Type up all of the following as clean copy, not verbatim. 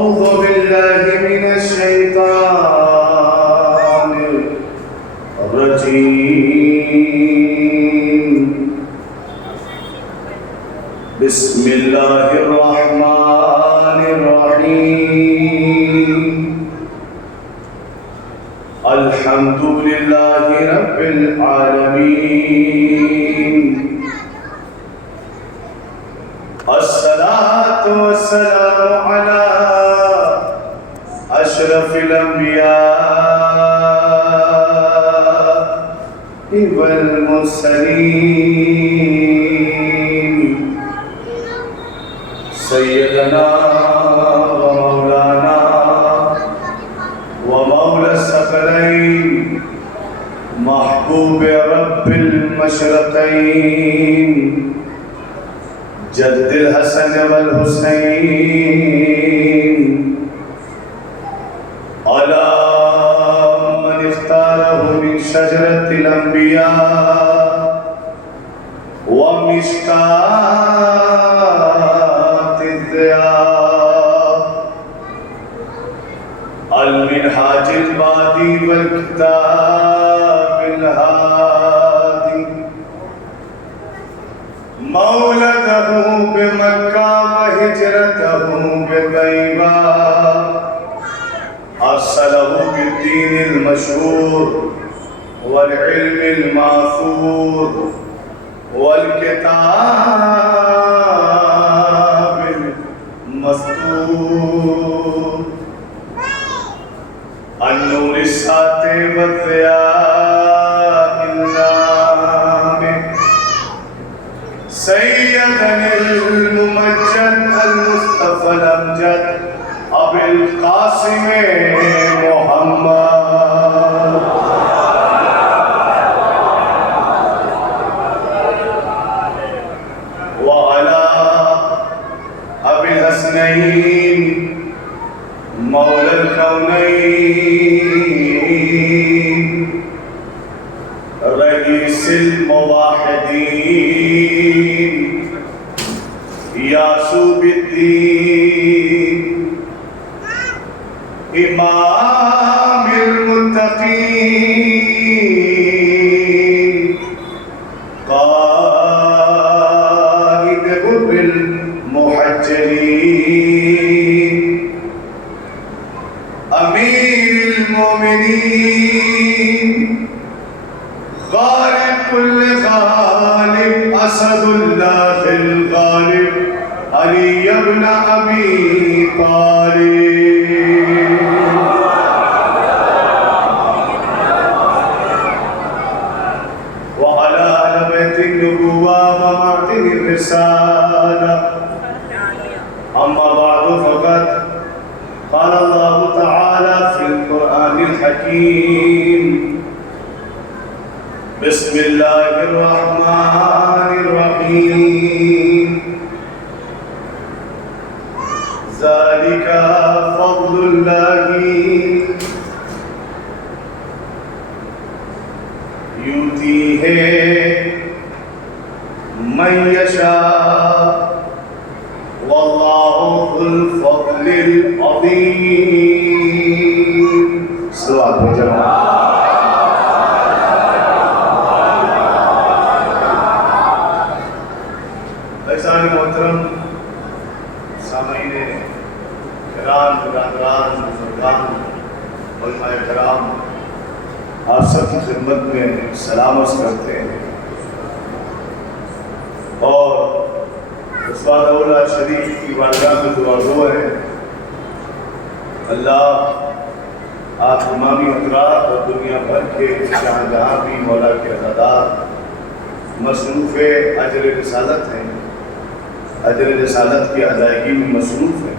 أعوذ بالله من الشيطان الرجيم بسم الله الرحمن الرحيم الحمد لله رب العالمين الصلاة والسلام على أشرف الأنبياء والمرسلين سيدنا ومولانا ومولى الثقلين محبوب رب المشرقين جد الحسن والحسين على من اختاره من شجرة الأنبياء ومشكاة الضياء المنهاج البادي والكتاب الهادي مولده بمكة وهجرته بطيبة أرسله بالدين المشهور والعلم الماثور والكتاب المسطور النور الساطع والضياء النامع سيدنا الممجد المصطفى الأمجد أبي القاسم محمد وعلى أبي الحسنين مولى الكونين رئيس الموحدين يعصوب الدين إمام المتقين قائد غر المحجلين أمير المؤمنين غالب كل غالب أسد الله الغالب علي بن أبي طالب وعلى أهل بيت النبوة ومعدن الرسالة أما بعد فقد قال الله تعالى في القرآن الحكيم بسم الله الرحمن الرحيم ذلك فضل الله يؤتيه من يشاء والله ذو الفضل العظيم صلوات جماعة عزیزان محترم سامعین کرام برادران بزرگان علماء کرام آپ سب کی خدمت میں سلام عرض کرتے ہیں اور اسواد اولا شریف کی بارگاہ میں دعا گو ہے اللہ آپ تمامی حضرات اور دنیا بھر کے جہاں جہاں بھی مولا کے عزادار مصروف اجر رسالت ہیں اجر رسالت کی ادائیگی میں مصروف ہیں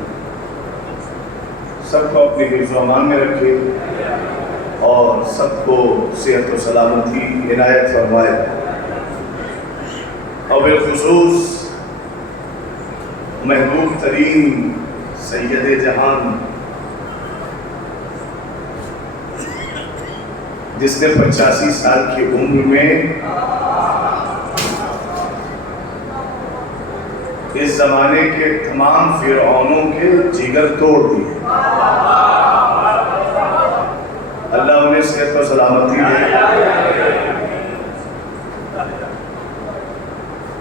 سب کو اپنی حفظ و امان میں رکھے اور سب کو صحت و سلامتی عنایت فرمائے اور بالخصوص محبوب ترین سید جہان جس نے 85 سال کی عمر میں اس زمانے کے تمام فرعونوں کے جگر توڑ دیے۔ اللہ انہیں صحت و سلامتی دے۔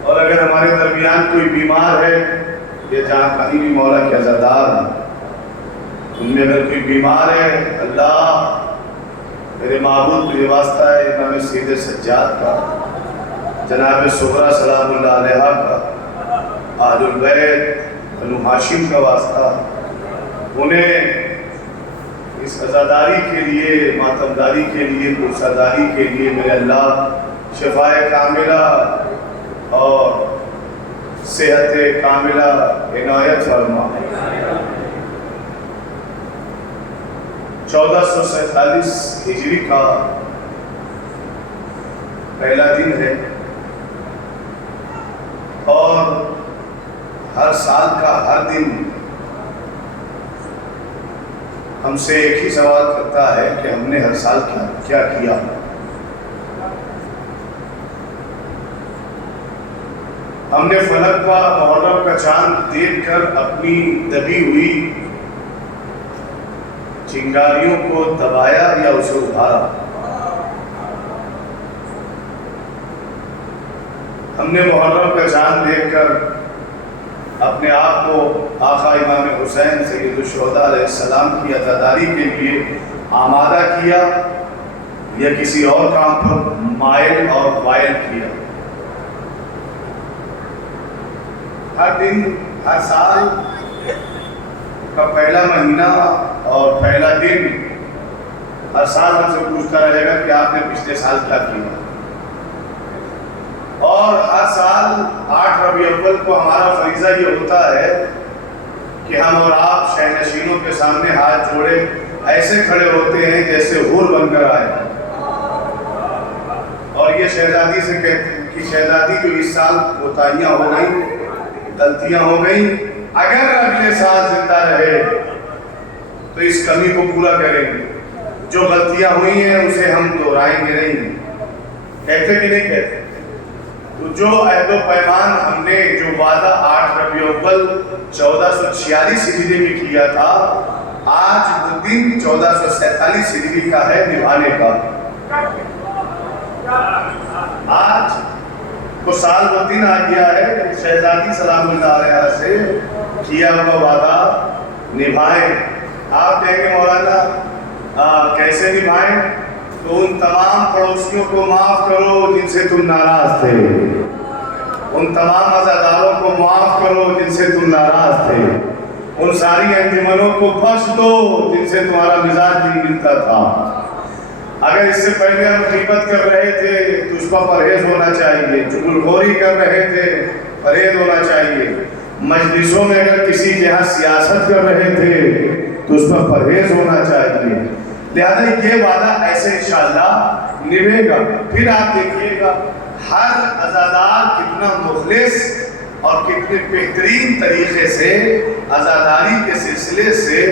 اور اگر ہمارے درمیان کوئی بیمار ہے یا جہاں کہیں بھی مولا کے عزادار ہیں، ان میں اگر کوئی بیمار ہے، اللہ میرے معبود تجھے واسطہ ہے امام سید سجاد کا، جناب سغرا سلام اللہ علیہ کا، اہل البیت بنو ہاشم کا واسطہ، انہیں اس عزاداری کے لیے، ماتمداری کے لیے، پرساداری کے لیے میرے اللہ شفائے کاملہ اور صحت کاملہ عنایت فرما۔ 1447 ہجری کا پہلا دن ہے، اور ہر سال کا ہر دن ہم سے ایک ہی سوال کرتا ہے کہ ہم نے ہر سال کیا کیا۔ ہم نے فلک و محرم کا چاند دیکھ کر اپنی دبی ہوئی چنگاریوں کو دبایا یا اسے ابھارا؟ ہم نے محرم کا چاند دیکھ کر اپنے آپ کو آقا امام حسین سید الشہداء علیہ السلام کی عزاداری کے لیے آمادہ کیا یا کسی اور کام پر مائل اور وائل کیا؟ ہر دن، ہر سال کا پہلا مہینہ اور پہلا دن ہر سال ہم سے پوچھتا رہے گا کہ آپ نے پچھلے سال کیا کیا، اور ہر سال 8 ربیع الاول کو ہمارا فریضہ یہ ہوتا ہے کہ ہم اور آپ شہنشینوں کے سامنے ہاتھ جوڑے ایسے کھڑے ہوتے ہیں جیسے حور بن کر آئے، اور یہ شہزادی سے کہتے ہیں کہ شہزادی جو اس سال کوتاہیاں ہو گئیں، غلطیاں ہو گئیں، اگر اگلے سال زندہ رہے تو اس کمی کو پورا کریں گے، جو غلطیاں ہوئی ہیں اسے ہم دہرائیں گے نہیں۔ کہتے کہ نہیں کہتے؟ تو جو عہد و پیمان ہم نے، جو وعدہ 8 ربیع الاول 1446 ہجری میں کیا تھا، آج وہ دن 1447 ہجری کا ہے نبھانے کا۔ آج وہ سال وہ دن آ گیا ہے شہزادی سلام اللہ علیہ سے کیا ہوا وعدہ نبھائیں۔ آپ کہیں گے مولانا کیسے نبھائیں؟ تو ان تمام پڑوسیوں کو معاف کرو جن سے تم ناراض تھے، ان تمام عزاداروں کو معاف کرو جن سے تم ناراض تھے، ان ساری انجمنوں کو بخش دو جن سے تمہارا مزاج نہیں ملتا تھا۔ اگر اس سے پہلے ہم غیبت کر رہے تھے تو اس پر پرہیز ہونا چاہیے، چغلخوری کر رہے تھے پرہیز ہونا چاہیے، مجلسوں میں اگر کسی کے ہاں سیاست کر رہے تھے تو اس پر پرہیز ہونا چاہیے۔ لہذا یہ وعدہ ایسے انشاءاللہ نبھے گا۔ پھر آپ دیکھیے گا ہر عزادار کتنا مخلص اور کتنے بہترین طریقے سے عزاداری کے سلسلے سے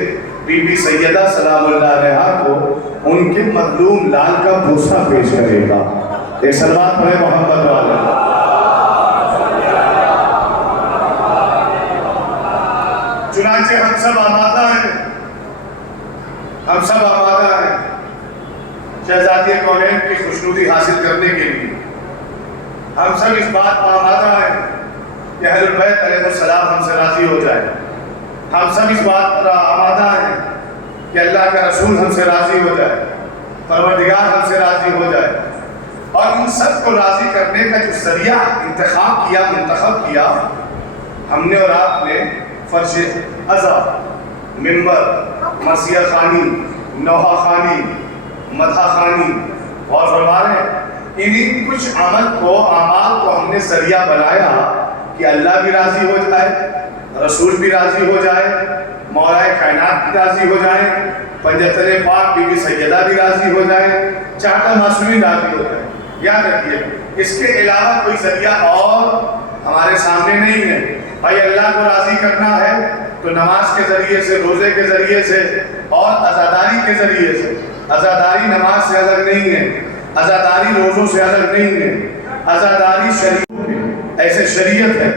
بی بی سیدہ سلام اللہ علیہ کو ان کے مظلوم لال کا بوسہ پیش کرے گا۔ ایک سلوات پڑھے محمد والے۔ چنانچہ ہم سب آمادہ ہیں، ہم سب آمادہ ہیں شہزادی کونین کی خوشنودی حاصل کرنے کے لیے۔ ہم سب اس بات پر آمادہ ہیں کہ اہل البیت علیہ السلام ہم سے راضی ہو جائے۔ ہم سب اس بات پر آمادہ ہیں کہ اللہ کا رسول ہم سے راضی ہو جائے، پروردگار ہم سے راضی ہو جائے، اور ان سب کو راضی کرنے کا جو ذریعہ انتخاب کیا، منتخب کیا، ہم نے اور آپ نے فرش عزا، منبر، مسیح خانی، نوحہ خانی، مدح خانی، اور فرما رہے ہیں انہی کچھ عمل کو، اعمال کو ہم نے ذریعہ بنایا کہ اللہ بھی راضی ہو جائے، رسول بھی راضی ہو جائے، مولا کائنات بھی راضی ہو جائے، پنجتن پاک بی بی سیدہ بھی راضی ہو جائے، چاہتا معصومین راضی ہو جائے۔ یاد رکھیے اس کے علاوہ کوئی ذریعہ اور ہمارے سامنے نہیں ہے۔ بھائی اللہ کو راضی کرنا ہے تو نماز کے ذریعے سے، روزے کے ذریعے سے اور عزاداری کے ذریعے سے۔ عزاداری نماز سے الگ نہیں ہے، عزاداری روزوں سے الگ نہیں ہے، عزاداری شریعت ہے، ایسے شریعت ہے۔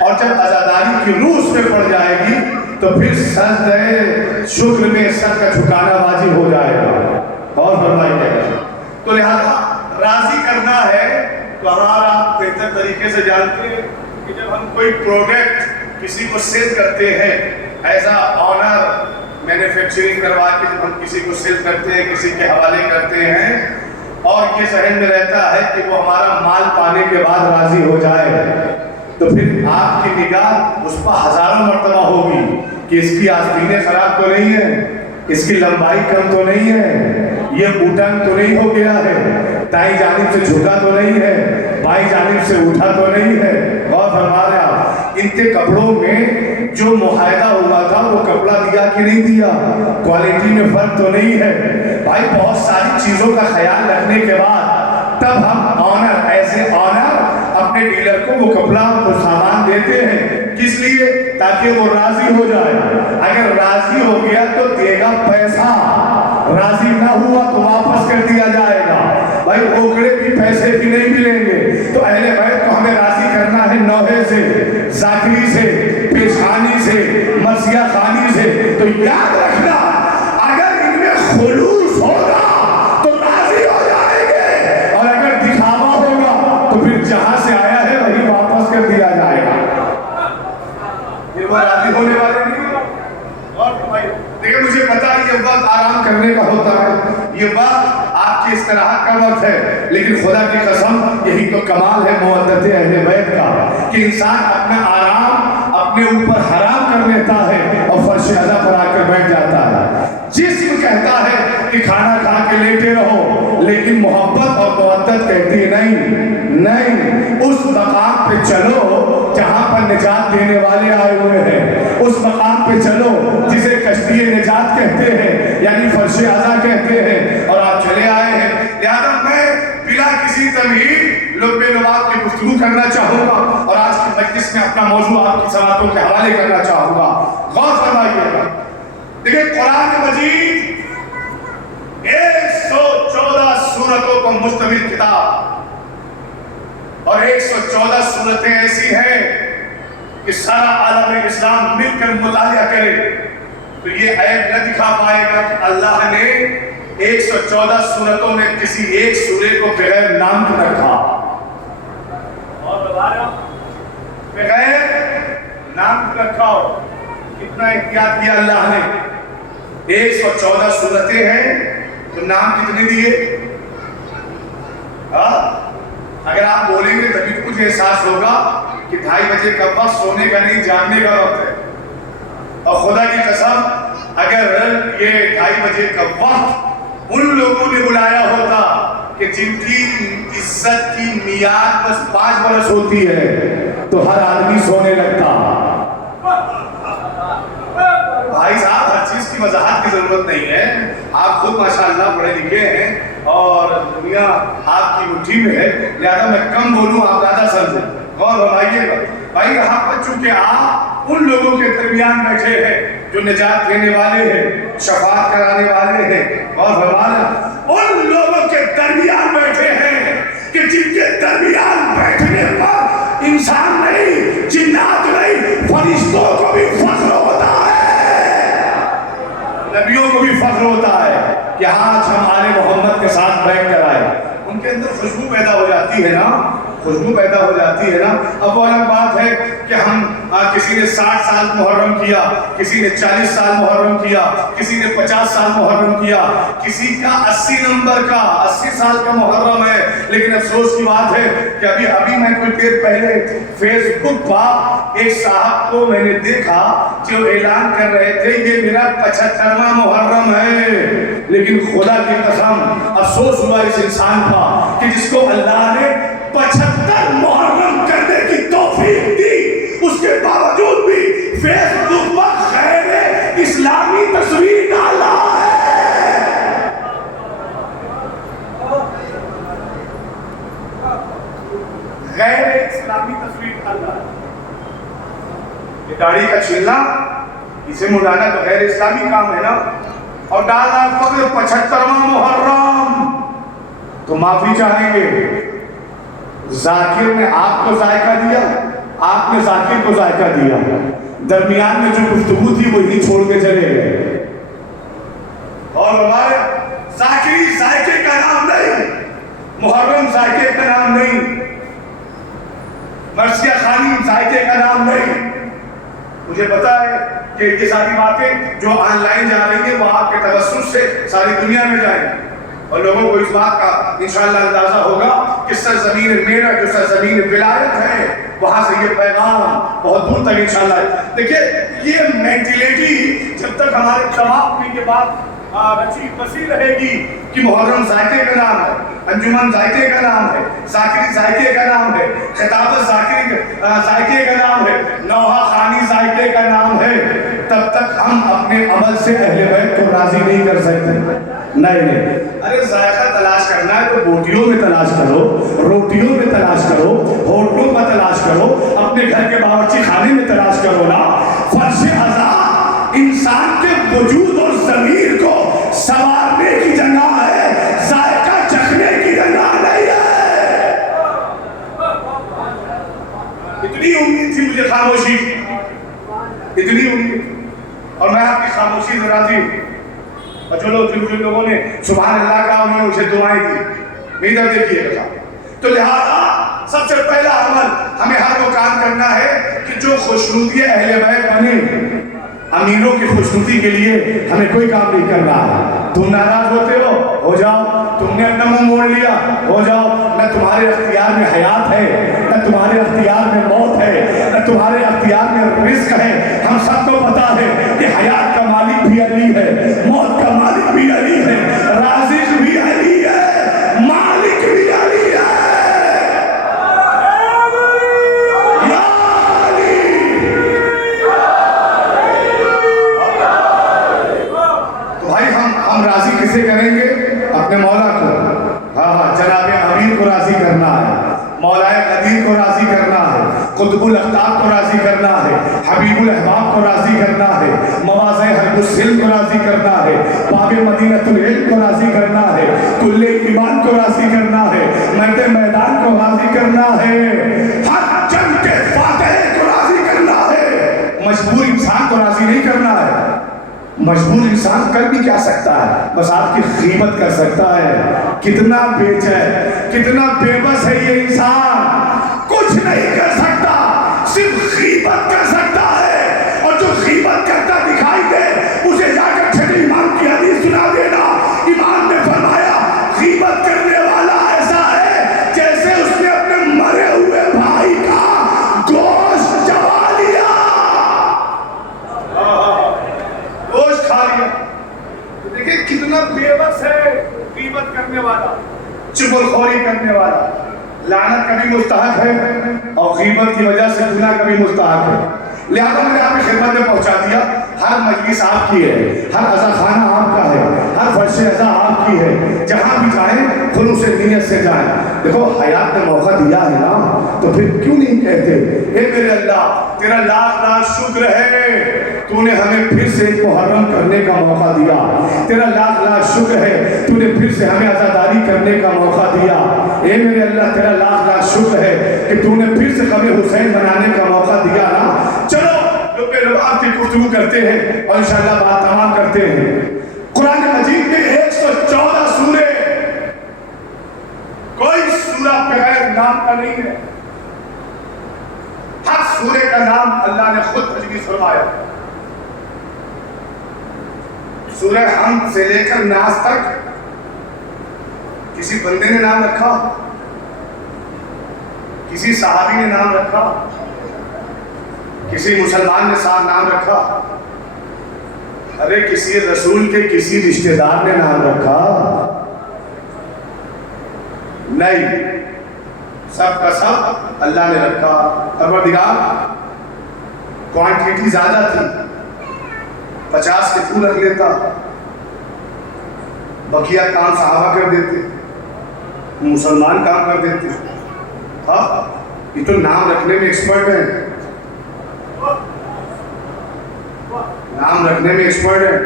اور جب عزاداری کی روح اس میں پڑ جائے گی تو پھر سجدہ شکر میں سر کا جھکانا واجب ہو جائے گا. اور فرمائیے گا تو لہذا راضی کرنا ہے تو ہمارا آپ بہتر طریقے سے جانتے ہیں کہ جب ہم کوئی پروڈکٹ کسی کو سیل کرتے ہیں ایز اے آنر مینوفیکچرنگ کروا کے جب ہم کسی کو سیل کرتے ہیں کسی کے حوالے کرتے ہیں اور یہ ذہن میں رہتا ہے کہ وہ ہمارا مال پانے کے بعد راضی ہو جائے تو پھر آپ کی نگاہ اس پر ہزاروں مرتبہ ہوگی کہ اس کی آستینیں خراب تو نہیں ہیں, اس کی لمبائی کم تو نہیں ہے, یہ اٹھن تو نہیں ہو گیا ہے, دائیں جانب سے جھکا تو نہیں ہے, بائیں جانب سے اٹھا تو نہیں ہے. غور فرما رہے آپ ان کے کپڑوں میں جو معاہدہ ہوا تھا وہ کپڑا دیا کہ نہیں دیا, کوالٹی میں فرق تو نہیں ہے. بھائی بہت ساری چیزوں کا خیال رکھنے کے بعد تب ہم آنر ایز اے آنر اپنے ڈیلر کو وہ کپڑا وہ سامان دیتے ہیں. کس لیے؟ تاکہ وہ راضی ہو جائے. اگر راضی ہو گیا تو دے گا پیسہ, راضی نہ ہوا تو واپس کر دیا جائے گا. بھائی اوکڑے بھی پیسے بھی نہیں ملیں گے. تو اہل بیت کو ہمیں راضی کرنا ہے نوحے سے, ذاکری سے, پیشانی سے, مرثیہ خانی سے. تو یاد رکھنا اگر ان میں خلوص ہوگا تو راضی ہو جائیں گے, اور اگر دکھاوا ہوگا تو پھر جہاں سے آیا ہے وہی واپس کر دیا جائے گا. یہ وہ راضی ہونے والے نہیں. اور دیکھیں مجھے پتا ہے یہ وقت آرام کرنے کا ہوتا ہے, یہ وقت آپ کی استراحت کا وقت ہے, لیکن خدا کی قسم یہی تو کمال ہے مودت اہل بیت کا کہ انسان اپنا آرام اپنے اوپر حرام کر لیتا ہے اور فرش عزا پر آ کر بیٹھ جاتا ہے. جسم کہتا ہے کہ کھانا کھا کے لیٹے رہو, لیکن محبت اور مودت کہتی ہے نہیں, اس مقام پہ چلو جہاں پر نجات دینے والے آئے ہوئے ہیں, اس مقام پہ چلو جسے کشتی نجات کہتے ہیں یعنی فرش عزا کہتے ہیں, اور آپ چلے آئے ہیں. لہذا میں بلا کسی تمہید لب لباب کی گفتگو کرنا چاہوں گا اور آج کی مجلس میں اپنا موضوع آپ کی سماعتوں کے حوالے کرنا چاہوں گا. غور فرمائیے گا. دیکھیں قرآن مجید 114 سورتوں کو مشتمل کتاب, اور 114 سورتیں ایسی ہیں کہ سارا عالم اسلام مل کر مطالعہ کرے تو یہ عیب نہ دکھا پائے گا کہ اللہ نے 114 سورتوں میں کسی ایک سورے کو بغیر نام کے رکھا, اور بغیر نام کے رکھا. کتنا احتیاط کیا اللہ نے. 114 سورتیں ہیں تو نام کتنے دیے؟ اگر آپ بولیں گے تبھی تو کچھ احساس ہوگا کہ 2:30 بجے کا وقت سونے کا نہیں جاگنے کا وقت ہے. اور خدا کی قسم اگر یہ 2:30 بجے کا وقت ان لوگوں نے بلایا ہوتا کہ جن کی عزت کی میعاد بس 5 برس ہوتی ہے تو ہر آدمی سونے لگتا. بھائی صاحب ہر چیز کی وضاحت کی ضرورت نہیں ہے, آپ خود ماشاءاللہ پڑھے لکھے ہیں اور دنیا آپ کی مٹھی میں ہے, لہذا میں کم بولوں آپ زیادہ سمجھیں. غور فرمائیے گا بھائی یہاں پر چونکہ آپ ان لوگوں کے درمیان بیٹھے ہیں جو نجات دینے والے ہیں, شفاعت کرانے والے ہیں, اور فرمانا ان لوگوں کے درمیان بیٹھے ہیں کہ جن کے درمیان بیٹھنے پر انسان نہیں, جنات نہیں, فرشتوں کو بھی فخر ہوتا ہے, نبیوں کو بھی فخر ہوتا ہے کہ آج ہم آل محمد کے ساتھ بیٹھ کر آئے. ان کے اندر خوشبو پیدا ہو جاتی ہے نا, خوشبو پیدا ہو جاتی ہے نا. اب وہ الگ بات ہے کہ ہم کسی نے 60 سال محرم کیا, کسی نے 40 سال محرم کیا, کسی نے 50 سال محرم کیا, کسی کا 80 نمبر کا 80 سال کا محرم ہے. لیکن افسوس کی بات ہے کہ ابھی میں کچھ دیر پہلے فیس بک پر ایک صاحب کو میں نے دیکھا جو اعلان کر رہے تھے یہ میرا 75واں محرم ہے. لیکن خدا کی قسم افسوس ہوا اس انسان کا کہ جس کو اللہ نے 75 محرم کرنے کی توفیق دی, اس کے باوجود بھی فیس بک پر غیر اسلامی تصویر ڈالا ہے. غیر اسلامی تصویر ڈالا ہے. یہ داڑھی کا چھیلنا, اسے منڈانا تو غیر اسلامی کام ہے نا. اور ڈالا فقط 75واں محرم, تو معافی چاہیں گے. ذاکر نے آپ کو ذائقہ دیا, آپ نے ذاکر کو ذائقہ دیا، درمیان میں جو گفتگو تھی وہی چھوڑ کے چلے گئے، اور ہمارے ذاکری ذائقے کا نام نہیں، محرم ذائقے کا نام نہیں، مرثیہ خانی ذائقے کا نام نہیں۔ مجھے پتا ہے کہ یہ ساری باتیں جو آن لائن جا رہی ہیں وہ آپ کے توسط سے ساری دنیا میں جائیں گی، اور لوگوں کو اس بات کا انشاءاللہ اندازہ ہوگا کہ سرزمین میرا جو سرزمین ولایت ہے وہاں سے یہ پیغام بہت دور تک انشاءاللہ۔ دیکھیے یہ مینٹیلیٹی جب تک ہمارے تمام کے بعد رچی بسی رہے گی کہ محرم ذائقے کا نام ہے، انجمن ذائقے کا نام ہے، ذاکری ذائقے کا نام ہے، خطابت ذائقے کا نام ہے، نوحہ خانی ذائقے کا نام ہے، تب تک ہم اپنے عمل سے اہل بیت کو راضی نہیں کر سکتے۔ نہیں، ارے ذائقہ تلاش کرنا ہے تو بوٹیوں میں تلاش کرو، روٹیوں میں تلاش کرو، ہوٹلوں میں تلاش کرو، اپنے گھر کے باورچی خانے میں تلاش کرو نا۔ فرش ازا انسان کے وجود اور ضمیر کو سنوارنے کی جگہ ہے، ذائقہ چکھنے کی جگہ نہیں ہے۔ اتنی امید تھی مجھے خاموشی کی، اتنی امید، اور میں آپ کی خاموشی سے راضی ہوں۔ اور جو لوگوں نے سبحان اللہ کا انہوں نے مجھے دعائیں دی، میرا دیکھیے گا۔ تو لہذا سب سے پہلا عمل ہمیں ہر وہ کام کرنا ہے کہ جو خوشنودی اہل بیت بنے، امیروں کی خوشنودی کے لیے ہمیں کوئی کام نہیں کرنا ہے۔ تم ناراض ہوتے ہو جاؤ، تم نے اپنا منہ موڑ لیا ہو جاؤ، نہ تمہارے اختیار میں حیات ہے، نہ تمہارے اختیار میں موت ہے، نہ تمہارے اختیار میں رزق ہے۔ ہم سب کو پتا ہے کہ حیات کا مالک بھی علی ہے، موت کا مالک بھی علی ہے، رازق بھی علی ہے، مالک بھی علی ہے۔ راضی کسے کریں گے؟ اپنے مولا کو۔ ہاں جناب امیر کو راضی کرنا ہے، مولا قدیر کو راضی کرنا ہے، قطب الاقطاب کو راضی کرنا ہے، حبیب الاحباب کو راضی کرنا ہے، مواضع حلق السلم کو راضی کرنا ہے، باب مدینۃ العلم کو راضی کرنا ہے، کل ایمان کو راضی کرنا ہے، مرد میدان کو راضی کرنا ہے، ہر جنگ کے فاتح کو راضی کرنا ہے۔ مجبور انسان کو راضی نہیں کرنا ہے۔ مجبور انسان کر بھی کیا سکتا ہے؟ بس آپ کی غیبت کر سکتا ہے۔ کتنا بے چین، کتنا بے بس ہے یہ انسان، کچھ نہیں کر سکتا، صرف غیبت کر سکتا ہے۔ اور جو غیبت کرتا دکھائی دے اسے جا کر چھٹے امام کی حدیث سنا دینا۔ امام نے فرمایا غیبت کرنے والا ایسا ہے جیسے اس نے اپنے مرے ہوئے بھائی کا گوشت چبا لیا، گوشت کھا لیا۔ دیکھیں کتنا بے بس ہے غیبت کرنے والا، چغلخوری کرنے والا۔ لعنت کا بھی مستحق ہے اور غیبت کی وجہ سے گناہ کا بھی مستحق ہے۔ لہذا میں نے آپ کی خدمت میں پہنچا دیا، ہر مجلس آپ کی ہے، ہر عزا خانہ آپ کا ہے، ہر فرش عزا آپ کی ہے، جہاں بھی جائیں خلوص نیت سے جائیں۔ دیکھو حیات نے موقع دیا ہے نا، تو پھر کیوں نہیں کہتے اے میرے اللہ تیرا لاکھ لاکھ شکر ہے تو نے ہمیں پھر سے محرم کرنے کا موقع دیا، تیرا لاکھ لاکھ شکر ہے تو نے پھر سے ہمیں عزاداری کرنے کا موقع دیا۔ اے میرے اللہ تیرا لاکھ لاکھ شکر ہے کہ تو نے پھر سے غم حسین منانے کا موقع دیا نا۔ چلو لوگ رباط کی گفتگو کرتے ہیں اور انشاءاللہ بات تمام کرتے ہیں۔ قرآن مجید میں 114 سورے، کوئی سورہ بغیر نام کا نہیں ہے، ہر سورے کا نام اللہ نے خود تجویز فرمایا۔ سورہ حمد سے لے کر ناس تک کسی بندے نے نام رکھا، کسی صحابی نے نام رکھا، کسی مسلمان نے نام رکھا، ارے کسی رسول کے کسی رشتہ دار نے نام رکھا؟ نہیں، سب کا سب اللہ نے رکھا۔ پروردگار کوانٹیٹی زیادہ تھی، 50 کے پھول رکھ لیتا، بقیہ کام صحابہ کر دیتے، مسلمان کام کر دیتے۔ ہاں یہ تو نام رکھنے میں ایکسپرٹ ہیں، نام رکھنے میں ایکسپرٹ ہے،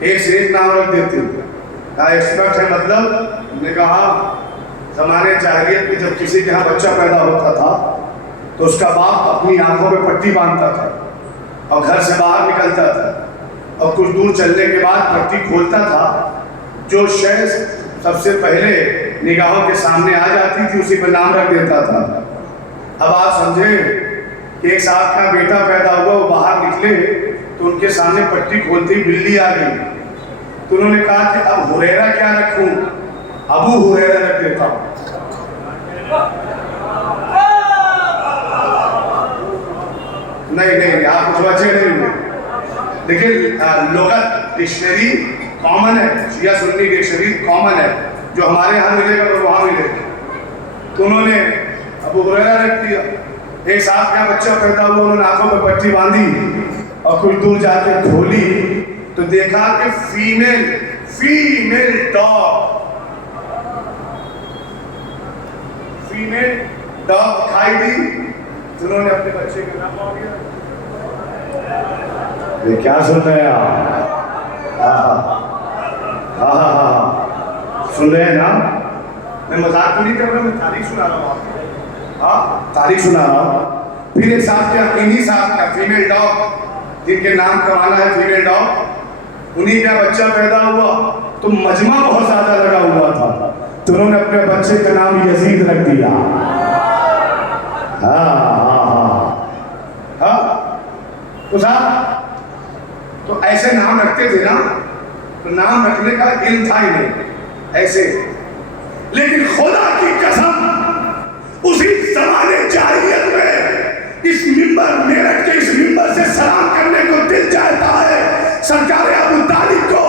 ایک سے ایک نام رکھ دیتے۔ ایکسپرٹ ہے مطلب ہم نے کہا زمانے جاہلیت میں جب کسی کے ہاں بچہ پیدا ہوتا تھا تو اس کا باپ اپنی آنکھوں پہ پٹی باندھتا تھا اور گھر سے باہر نکلتا تھا اور کچھ دور چلنے کے بعد پٹی کھولتا تھا، جو شے سب سے پہلے نگاہوں کے سامنے آ جاتی تھی اسی پہ نام رکھ دیتا تھا۔ اب آپ سمجھے کہ ایک صاحب کا بیٹا پیدا ہوا، وہ باہر نکلے تو ان کے سامنے پٹی کھولتی بلی آ گئی، تو انہوں نے کہا کہ اب ہریرہ کیا رکھوں؟ ابو ہریرہ رکھ دیتا ہوں۔ نہیں آپ متوجہ نہیں ہوئے۔ لیکن لغت ڈکشنری کامن ہے، شیعہ سنی ڈکشنری کامن ہے، جو ہمارے ہاں ملے گا تو وہاں ملے گا۔ تو انہوں نے ابو ہریرہ رکھ دیا۔ ایک صاحب کا بچہ پیدا ہوا، انہوں نے آنکھوں پہ پٹی باندھی اور کچھ دور جا کے کھولی تو دیکھا کہ فیمیل ڈاگ دکھائی دی، تو انہوں نے اپنے بچے کا نام آ گیا۔ یہ کیا سن رہے ہیں آپ؟ ہاں سن رہے ہیں نا؟ میں مذاق تو نہیں کر رہا، میں تاریخ سنا رہا ہوں آپ کو۔ تاریخ سنا رہا ہوں۔ پھر ایک صاحب کا، انہی صاحب کا فیمیل ڈاگ، جن کے نام کا معنی ہے فیمیل ڈاگ، انہی کا بچہ پیدا ہوا تو مجمع بہت زیادہ لگا ہوا تھا، تو انہوں نے اپنے بچے کا نام یزید رکھ دیا۔ تو صاحب تو ایسے نام رکھتے تھے نا، تو نام رکھنے کا علم تھا ہی نہیں ایسے۔ لیکن خدا کی قسم اسی زمانے جاہلیت میں اس ممبر، میرٹھ کے اس ممبر سے سلام کرنے کو دل چاہتا ہے سرکار ابو طالب کو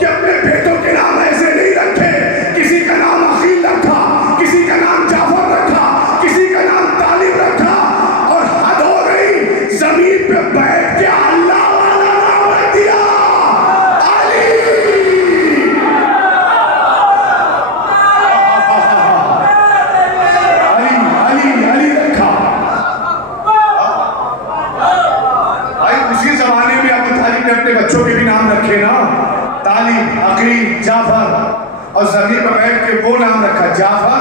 کہ اپنے بیٹوں کے نام ایسے نہیں رکھے۔ کسی کا نام عقیل رکھا، کسی کا نام جعفر رکھا، کسی کا نام طالب رکھا، اور حد ہو گئی زمین پہ بیٹھ کے اللہ والا نام رکھ دیا، علی رکھا۔ بھائی اسی زمانے میں ابو طالب نے اپنے بچوں کے بھی نام رکھے نا، طالب، عقیل، جعفر، اور زمین پر بیٹھ کے وہ نام رکھا جعفر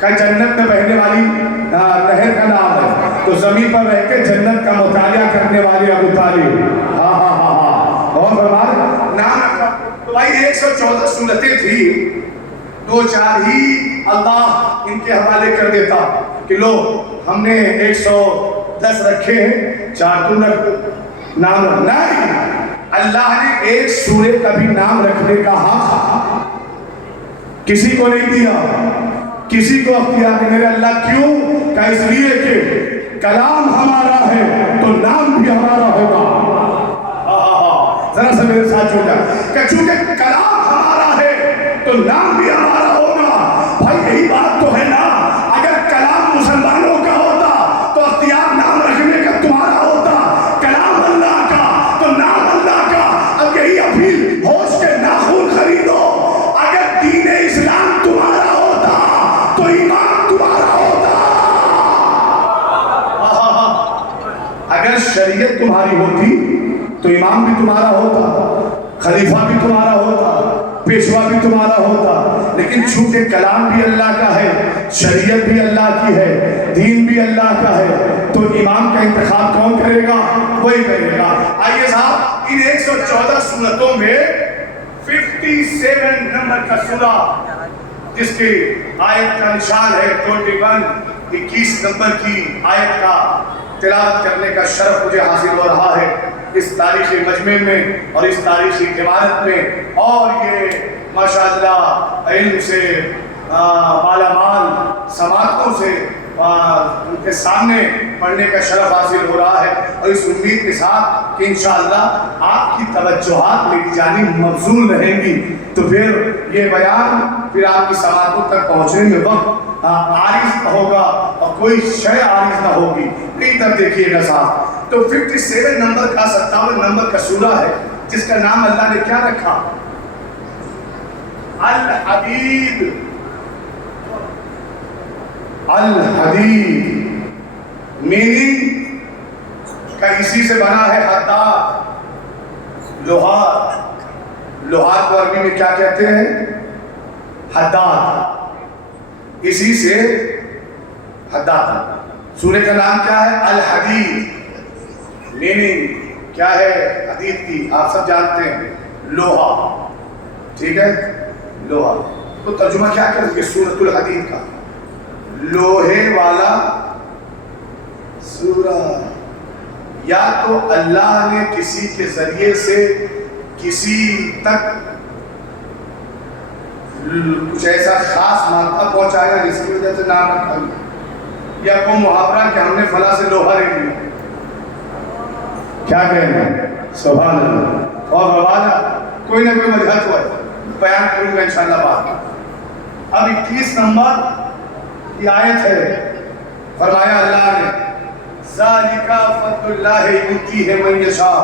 کا جنت میں بہنے والی نہر کا نام ہے، تو زمین پر رہ کے جنت کا مطالعہ کرنے والے ابو طالب۔ اور فرمائے نام رکھا۔ تو بھائی 114 سورتیں تھی، 2-4 ہی اللہ ان کے حوالے کر دیتا کہ لو ہم نے 110 رکھے ہیں، 4 تم رکھ دو نام رکھ۔ نہیں، اللہ نے ایک سورے کا بھی نام رکھنے کا حق کسی کو نہیں دیا، کسی کو اختیار نہیں۔ میرے اللہ کیوں؟ کہ اس لیے کہ کلام ہمارا ہے تو نام بھی ہمارا ہوگا۔ ذرا سا میرے ساتھ چھوڑ جائے کہ چونکہ کلام ہمارا ہے تو نام بھی ہمارا ہوگا۔ بھائی یہی بات تو ہے نا، اگر کلام مسلمانوں کا ہوتا تو اختیار نام رکھنے کا تمہارا ہوتا، کلام اللہ کا تو نام اللہ کا۔ اب یہی اپیل، ہوش کے ناخن خریدو۔ اگر دین اسلام تمہارا ہوتا تو ایمان تمہارا ہوتا، اگر شریعت تمہاری ہوتی تو امام بھی تمہارا ہوتا، خلیفہ بھی تمہارا ہوتا، پیشوا بھی تمہارا ہوتا۔ لیکن چونکہ کلام بھی اللہ کا ہے، شریعت بھی اللہ کی ہے، دین بھی اللہ کا ہے، تو امام کا انتخاب کون کرے گا؟ وہی کرے گا۔ آئیے صاحب، ان 114 سورتوں میں 57 نمبر کا سورہ جس کی آیت کا نشان ہے 21 نمبر کی آیت کا تلاوت کرنے کا شرف مجھے حاصل ہو رہا ہے اس تاریخی مجمع میں اور اس تاریخی عمارت میں، اور یہ ماشاءاللہ علم سے مالا مال سماعتوں سے ان کے سامنے پڑھنے کا شرف حاصل ہو رہا ہے، اور اس امید کے ساتھ کہ انشاءاللہ آپ کی توجہات میری جانب مبذول رہیں گی، تو پھر یہ بیان پھر آپ کی سماعتوں تک پہنچنے میں وقت عارض نہ ہوگا اور کوئی شے عارض نہ ہوگی۔ نہیں تب دیکھیے گا صاحب، تو 57 نمبر کا 57 نمبر کا سورہ ہے جس کا نام اللہ نے کیا رکھا؟ الحدید۔ الحدید میننگ کا اسی سے بنا ہے حداد، لوہار۔ لوہار کو عربی میں کیا کہتے ہیں؟ حداد۔ اسی سے حداد۔ سورہ کا نام کیا ہے؟ الحدید. میننگ کیا ہے حدید کی؟ آپ سب جانتے ہیں، لوہا. ٹھیک ہے، لوہا. تو ترجمہ کیا کریں گے سورۃ الحدید کا؟ لوہے والا سورہ. یا تو اللہ نے کسی کے ذریعے سے کسی تک کچھ ایسا خاص مادہ پہنچایا جس کی وجہ سے نام رکھا گیا، یا کوئی محاورہ کہ ہم نے فلاں سے لوہا لے لیا. کیا کہیں گے؟ سبحان اللہ. اور روانہ کوئی نہ کوئی وجہ تو ہے، بیان کروں گا انشاءاللہ بعد. اب 21 نمبر کی آیت ہے. فرمایا اللہ نے ذالک فضل اللہ یؤتیہ من یشاء.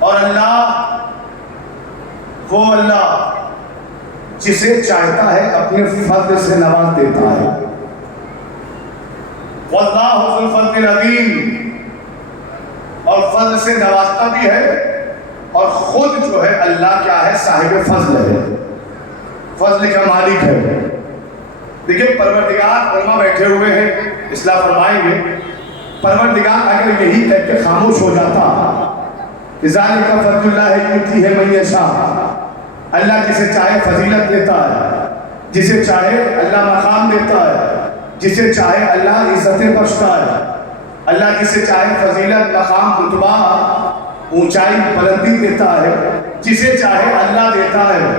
اور اللہ، وہ اللہ جسے چاہتا ہے اپنے فضل سے نواز دیتا ہے. واللہ ذو الفضل العظیم. اور فضل سے نوازتا بھی ہے، اور خود جو ہے اللہ کیا ہے؟ صاحب فضل ہے، فضل کا مالک ہے. دیکھیں پروردگار، علماء بیٹھے ہوئے ہیں اصلاح فرمائیں گے. پروردگار اگر یہی کہہ کے خاموش ہو جاتا کہ ذالک فضل اللہ یؤتیہ من یشاء، اللہ جسے چاہے فضیلت دیتا ہے، جسے چاہے اللہ مقام دیتا ہے، جسے چاہے اللہ عزتیں بخشتا ہے، اللہ جسے چاہے فضیلت، مقام، رتبہ، اونچائی، بلندی دیتا ہے، جسے چاہے اللہ دیتا ہے.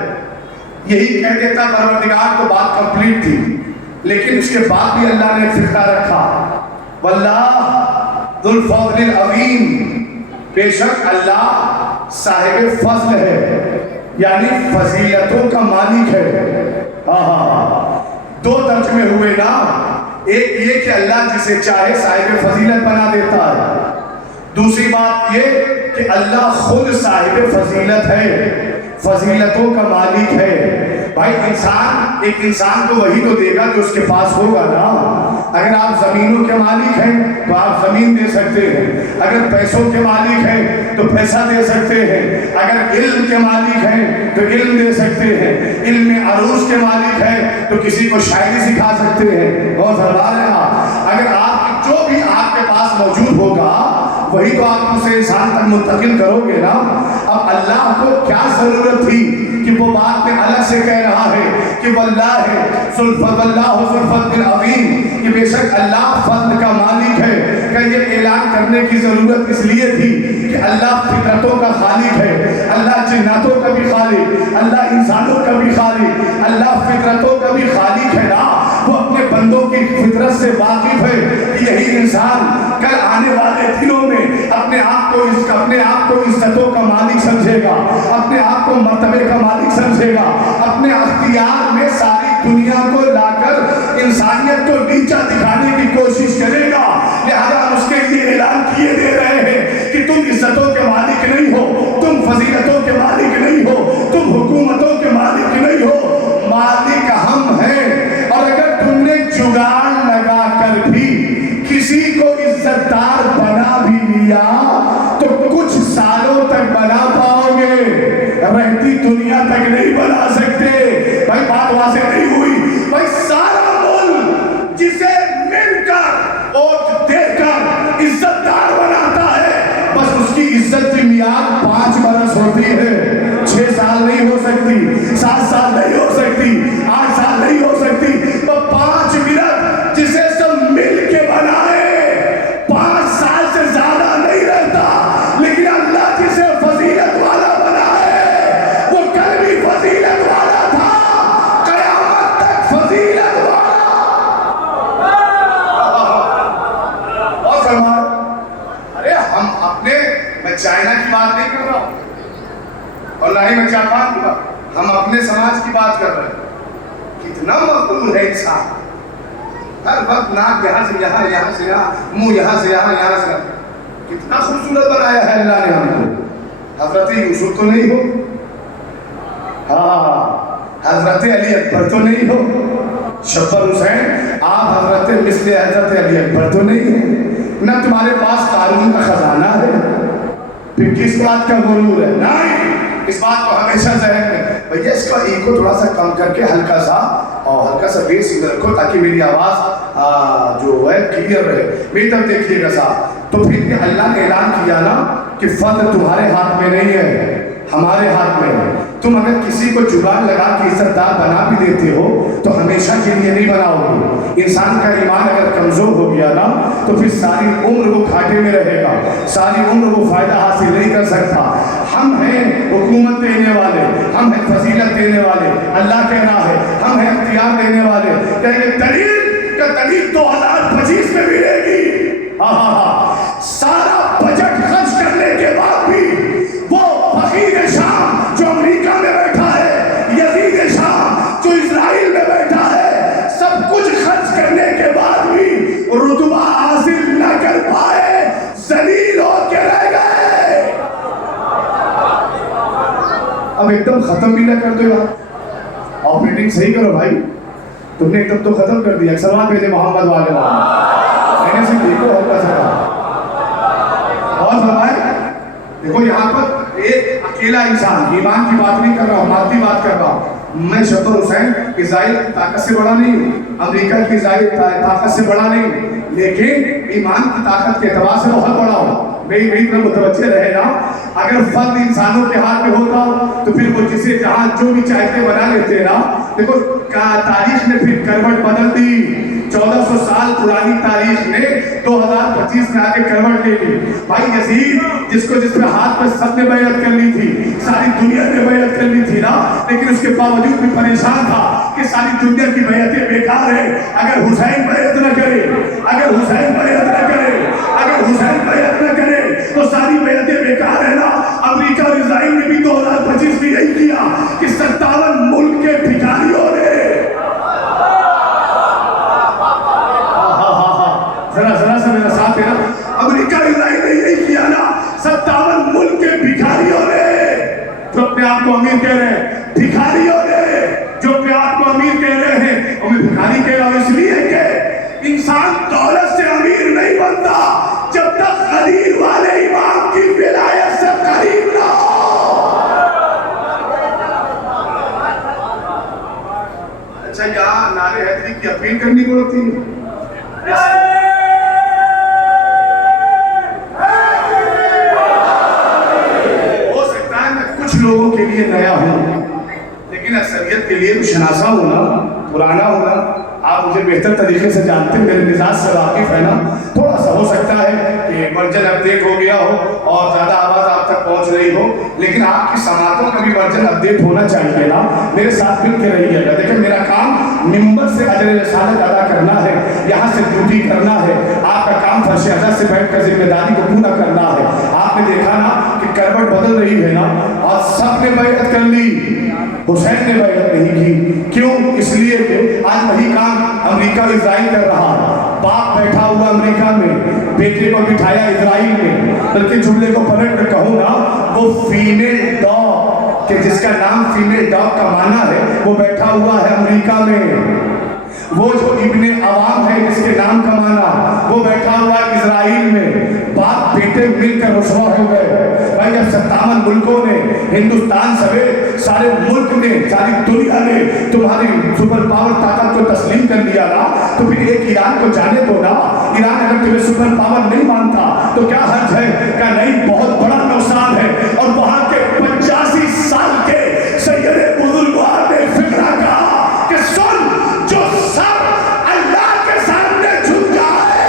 یہی کہہ دیتا پروردگار تو بات کمپلیٹ تھی. لیکن اس کے بعد بھی اللہ نے فرقہ رکھا، واللہ ذو الفضل العظیم. بے شک اللہ صاحب فضل ہے، یعنی فضیلتوں کا مالک ہے. دو ترجمے ہوئے نا. ایک یہ کہ اللہ جسے چاہے صاحب فضیلت بنا دیتا ہے. دوسری بات یہ کہ اللہ خود صاحب فضیلت ہے، فضیلتوں کا مالک ہے. بھائی انسان، ایک انسان کو وہی تو دے گا جو اس کے پاس ہوگا نا. اگر آپ زمینوں کے مالک ہیں تو آپ زمین دے سکتے ہیں، اگر پیسوں کے مالک ہیں تو پیسہ دے سکتے ہیں، اگر علم کے مالک ہیں تو علم دے سکتے ہیں، علم میں عروج کے مالک ہیں تو کسی کو شاعری سکھا سکتے ہیں. اور فرما رہے ہیں اگر آپ جو بھی آپ کے پاس موجود ہوگا وہی تو آپ اسے انسان تک منتقل کرو گے نا. اب اللہ کو کیا ضرورت تھی کہ وہ بات میں الگ سے کہہ رہا ہے کہ واللہ ذو الفضل العظیم، کہ بے شک اللہ فضل کا مالک ہے. کہ یہ اعلان کرنے کی ضرورت اس لیے تھی کہ اللہ فطرتوں کا خالق ہے، اللہ جناتوں کا بھی خالق، اللہ انسانوں کا بھی خالق، اللہ فطرتوں کا بھی خالق ہے نا. وہ اپنے بندوں کی فطرت سے واقف ہے کہ یہی انسان کل آنے والے دنوں میں اپنے آپ کو عزتوں کا مالک سمجھے گا، اپنے آپ کو مرتبے کا مالک سمجھے گا، اپنے اختیار میں ساری دنیا کو لا کر انسانیت کو نیچا دکھانے کی کوشش کرے گا. لہذا اس کے لیے اعلان کیے دے رہے ہیں کہ تم عزتوں کے مالک نہیں ہو، تم فضیلتوں کے مالک نہیں ہو، تم حکومتوں کے مالک نہیں ہو، مالک ہم ہیں. اور اگر تم نے جگاڑ لگا کر بھی کسی کو عزت دار بنا بھی لیا تو کچھ سالوں تک بنا پاؤ گے، رہتی دنیا تک نہیں بنا سکتے. بھائی بات واضح نہیں ہوئی؟ بھائی سارا ملک جسے مل کر ووٹ دے کر عزت دار بناتا ہے، بس اس کی عزت کی میعاد 5 برس ہوتی ہے، 6 سال نہیں ہو سکتی، 7 سال نہیں ہو سکتی، 8 سال نہیں ہو سکتی. تو 5 منٹ جسے سب مل کے بنائے 5 سال سے زیادہ نہیں رہتا. لیکن اللہ جسے فضیلت والا بنائے وہ کل بھی فضیلت والا تھا، قیامت تک فضیلت والا. اور فرمائے ارے ہم اپنے، میں چائنا کی بات نہیں کر رہا ہوں اور نہ ہی میں جاپان کی بات، ہم اپنے سماج کی بات کر رہے ہیں. کتنا مقبول ہے انسان، ہر وقت ناک یہاں سے یہاں، یہاں سے یہاں، منہ یہاں سے یہاں، یہاں سے یہاں. کتنا خوبصورت بنایا ہے اللہ نے ہم کو. حضرت یوسف تو نہیں ہو، ہاں حضرت علی اکبر تو نہیں ہو، شبر حسین آپ حضرت مثل حضرت علی اکبر تو نہیں ہے، نہ تمہارے پاس قارون کا خزانہ ہے. پھر کس بات کا غرور ہے؟ نہیں، اس بات کو ہمیشہ ذہن میں. بھیا اس کا ایک کو تھوڑا سا کم کر کے ہلکا سا اور ہلکا سا بیس ادھر رکھو تاکہ میری آواز جو ہے کلیئر رہے. میری طرف دیکھیے گا صاحب. تو پھر یہ اللہ نے اعلان کیا نا کہ فضل تمہارے ہاتھ میں نہیں ہے, ہمارے ہاتھ میں ہے. تم اگر کسی کو جگاڑ لگا کے عزت دار بنا بھی دیتے ہو تو ہمیشہ کے لیے نہیں بناؤ گے. انسان کا ایمان اگر کمزور ہو گیا نا تو پھر ساری عمر وہ گھاٹے میں رہے گا, ساری عمر وہ فائدہ حاصل نہیں کر سکتا. ہم ہیں حکومت دینے والے, ہم ہیں فضیلت دینے والے, اللہ کہنا ہے ہم ہیں اختیار دینے والے. کہیں گے دلیل کا دلیل 2025 میں ملے گی. سارا بجٹ خرچ کرنے کے بعد بھی وہ فقیر شام جو امریکہ میں بیٹھا ہے, یزید شام جو اسرائیل میں بیٹھا ہے, سب کچھ خرچ کرنے کے بعد بھی رتبہ حاصل نہ کر پائے, ذلیل ہو کے رہ گئے. اب ایک دم ختم بھی نہ کر دو یار, آپریٹنگ صحیح کرو بھائی. تم نے ایک دم تو ختم کر دیا. سلام بھیجے محمد والے میں نے سے دیکھو ہوگا سکا اور فرمائے. دیکھو یہاں پر ایک اکیلا انسان, ایمان کی بات نہیں کر رہا ہوں, مادی بات کر رہا ہوں. میں شفر حسین اسرائیل کی طاقت سے بڑا نہیں ہوں, امریکہ کی اسرائیل طاقت سے بڑا نہیں ہوں, لیکن ایمان کی طاقت کے اعتبار سے بہت بڑا ہوں. میری طرف متوجہ رہے گا. اگر فرد انسانوں کے ہاتھ میں ہوتا تو پھر وہ جسے جہاں جو بھی چاہتے بنا لیتے نا. دیکھو تاریخ نے پھر کروٹ بدل دی. 1400 سال پرانی تاریخ نے 2025 میں آگے کروٹ لے لی. بھائی یزید جس کو جس پہ ہاتھ پہ سب نے بیعت کر لی تھی, ساری دنیا نے بیعت کر لی تھی نا, لیکن اس کے باوجود بھی پریشان تھا کہ ساری دنیا کی بیعتیں بیکار ہیں. اگر حسین بیعت نہ کرے, اگر حسین بیعت نہ کرے, اگر حسین بیعت نہ کرے تو ساری بیعتیں بیکار ہیں نا. امریکہ اور اسرائیل نے بھی 2025 میں یہی کیا کہ 57 ملک کے بھکاریوں نے ذرا سا میرا ساتھ دینا. امریکہ اسرائیل نے یہی کیا نا, 57 ملک کے بھکاریوں نے جو اپنے آپ کو امیر کہہ رہے ہیں, بھکاریوں نے جو اپنے آپ کو امیر کہہ رہے ہیں. اور میں بھکاری کہہ رہا ہوں اس لیے کہ انسان دولت سے امیر نہیں بنتا جب تک خلیل والے امام کی ولایت سے قریب نہ ہو. اچھا یہاں نعرے حیدری کی اپیل کرنی پڑتی ہے. لوگوں کے لیے نیا ہوں لیکن اکثریت کے لیے بھی شناسا ہونا, پرانا ہونا. آپ مجھے بہتر طریقے سے جانتے ہیں, میرے مزاج سے واقف ہے نا. تھوڑا سا ہو سکتا ہے کہ ورژن اپڈیٹ ہو گیا ہو اور زیادہ آواز آپ تک پہنچ رہی ہو, لیکن آپ کی سماعتوں کا بھی ورژن اپڈیٹ ہونا چاہیے نا. میرے ساتھ مل کے رہیے گا. دیکھیں میرا کام ممبر سے اجر رسالت ادا کرنا ہے, یہاں سے ڈیوٹی کرنا ہے. آپ کا کام فرش ازر سے بیٹھ کر ذمہ داری کو پورا کرنا ہے. آپ نے دیکھا نا کہ کروٹ بدل رہی ہے نا, اور سب نے بیعت کر لی, حسین نے بیعت نہیں کی. کیوں؟ اس لیے کہ آج وہی کام امریکہ اسرائیل کر رہا ہے. باپ بیٹھا ہوا امریکہ میں, بیٹے کو بٹھایا اسرائیل میں. بلکہ جملے کو پلٹ کر کہوں نا, وہ فیمیل ڈاگ کہ جس کا نام فیمیل ڈاگ کا معنی ہے, وہ بیٹھا ہوا ہے امریکہ میں. وہ جو ابن عوام ہے جس کے نام کا معنی, وہ بیٹھا ہوا ہے اسرائیل میں. باپ بیٹے مل کر رسوا ہو گئے. بھائی جب 57 ملکوں نے, ہندوستان سمیت سارے ملک نے, ساری دنیا نے تمہاری سپر پاور طاقت کو تسلیم کر لیا نا, تو پھر ایک ایران کو جانے دو نا. ایران اگر تمہیں سپر پاور نہیں مانتا تو کیا حرج ہے؟ کہ نہیں, بہت بڑا نقصان ہے. اور وہاں کے 85 سال کے سید بزرگوار نے فکرہ کہا کہ سن, جو سب اللہ کے سامنے جھک جائے,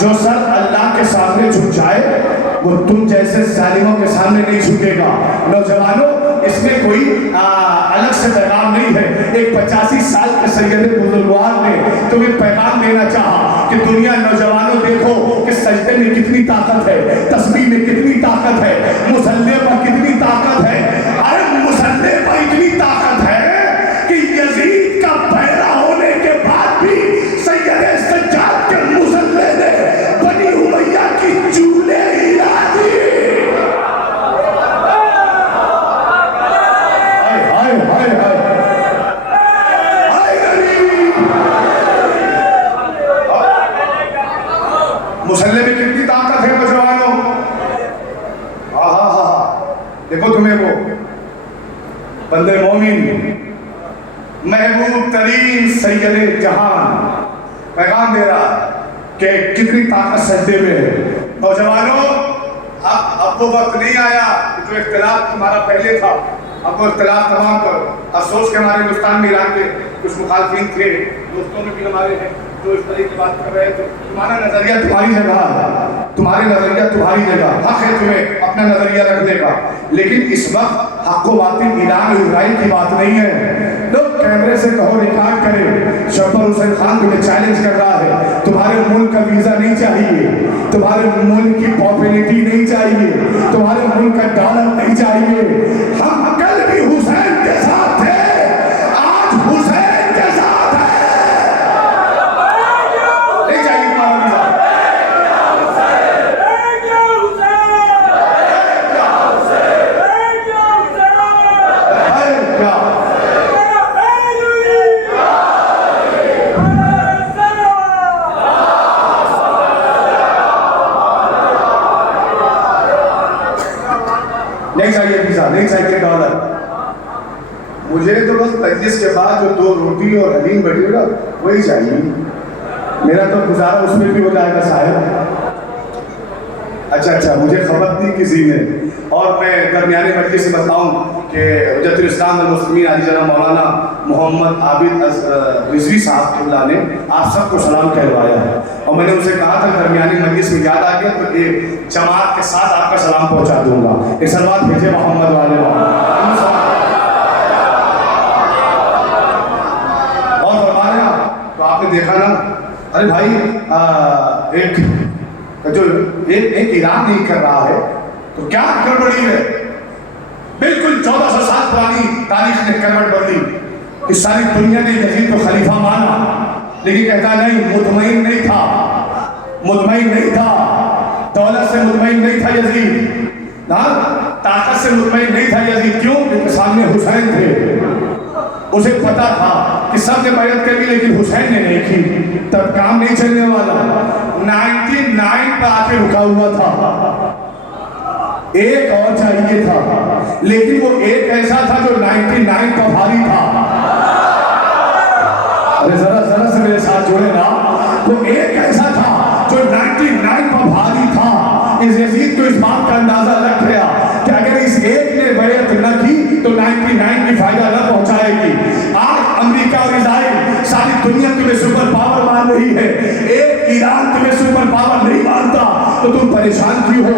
جو سب اللہ کے سامنے جھک جائے وہ تم جیسے ظالموں کے سامنے نہیں جھکے گا. نوجوانوں, اس میں کوئی الگ سے پیغام نہیں ہے. ایک 85 سال کے سید بزرگوار نے تمہیں پیغام دینا چاہا کہ دنیا, نوجوانوں دیکھو کہ سجدے میں کتنی طاقت ہے, تسبیح میں کتنی طاقت ہے, مصلی پر کتنی طاقت ہے. ارے مصلی پر اتنی طاقت ہے کہ یزید کا پیرا ہونے کے بعد بھی سید سجاد کے مصلی نے بنی امیہ کی چولے ہلا دی. مسلح میں کتنی طاقت ہے نوجوانوں. دیکھو تمہیں وہ محبوب ترین سید جہان پیغام دے رہا کہ کتنی طاقت سجدے میں ہے۔ نوجوانوں، اب وہ وقت نہیں آیا جو اختلاف تمہارا پہلے تھا، اب وہ اختلاف تمام کرو۔ افسوس کہ ہمارے ہندوستان میں ایران کے کچھ مخالفین تھے، دوستوں میں بھی ہمارے ہیں جو اس طرح کی بات کر رہے تھے۔ تمہارا نظریہ تمہاری جگہ ہے، تمہاری نظریہ تمہاری جگہ، حق ہے تمہیں اپنا نظریہ رکھنے کا، لیکن اس وقت حق و باطل ایران اور اسرائیل کی بات نہیں ہے۔ لوگ کیمرے سے کہو ریکارڈ کرے، شبر حسین خان تمہیں چیلنج کر رہا ہے، تمہارے ملک کا ویزا نہیں چاہیے، تمہارے ملک کی پاپولیٹی نہیں چاہیے، تمہارے ملک کا ڈالر نہیں چاہیے۔ ہم کل بھی حسین کے ساتھ تھے، آج حسین کے ساتھ ہیں۔ نہیں چاہیے تمہارا ویزا۔ نہیں چاہیے ویزا، نہیں چاہیے ڈالر، مجھے تو بس مجلس کے بعد جو 2 روٹی اور حلیم بٹی ہوگا وہی چاہیے، میرا تو گزارا اس میں بھی ہو جائے گا صاحب۔ اچھا مجھے خبر تھی کسی نے، اور میں درمیانی مجلس سے بتاؤں کہ حجت الاسلام والمسلمین علی جناب مولانا محمد عابد رضوی صاحب قبلہ نے آپ سب کو سلام کہلوایا ہے، اور میں نے ان سے کہا تھا درمیانی مجلس میں یاد آ گیا تو ایک جماعت کے ساتھ آپ کا سلام پہنچا دوں گا۔ ایک سلوات بھیجے محمد والے اور فرمایا تو آپ نے دیکھا نا، ارے بھائی ایک ایران نہیں کر رہا ہے تو کیا گڑبڑی ہے؟ بالکل 1400 سال پرانی تاریخ نے کروٹ بدلی کہ ساری دنیا نے یزید کو خلیفہ مانا، لیکن کہتا نہیں، مطمئن نہیں تھا، دولت سے مطمئن نہیں تھا یزید، طاقت سے مطمئن نہیں تھا یزید۔ کیوں؟ کیونکہ سامنے حسین تھے، اسے پتا تھا کہ سب نے بیعت کر لی لیکن حسین نے نہیں کی، تب کام نہیں چلنے والا۔ 99 پہ آ کے رکا ہوا تھا، ایک اور چاہیے تھا، لیکن وہ ایک ایسا تھا جو 99 کا بھاری تھا۔ ارے ذرا سے میرے ساتھ جوڑے نا، وہ ایک ایسا تھا جو 99 کا بھاری تھا۔ اس یزید کو اس بات کا اندازہ لگ گیا کہ اگر اس ایک نے بیعت نہ کی تو 99 کی فائدہ نہ پہنچائے گی۔ آج امریکہ اور اسرائیل ساری دنیا تمہیں سپر پاور مان رہی ہے، ایک ایران تمہیں سپر پاور نہیں مانتا، تو تم پریشان کیوں ہو؟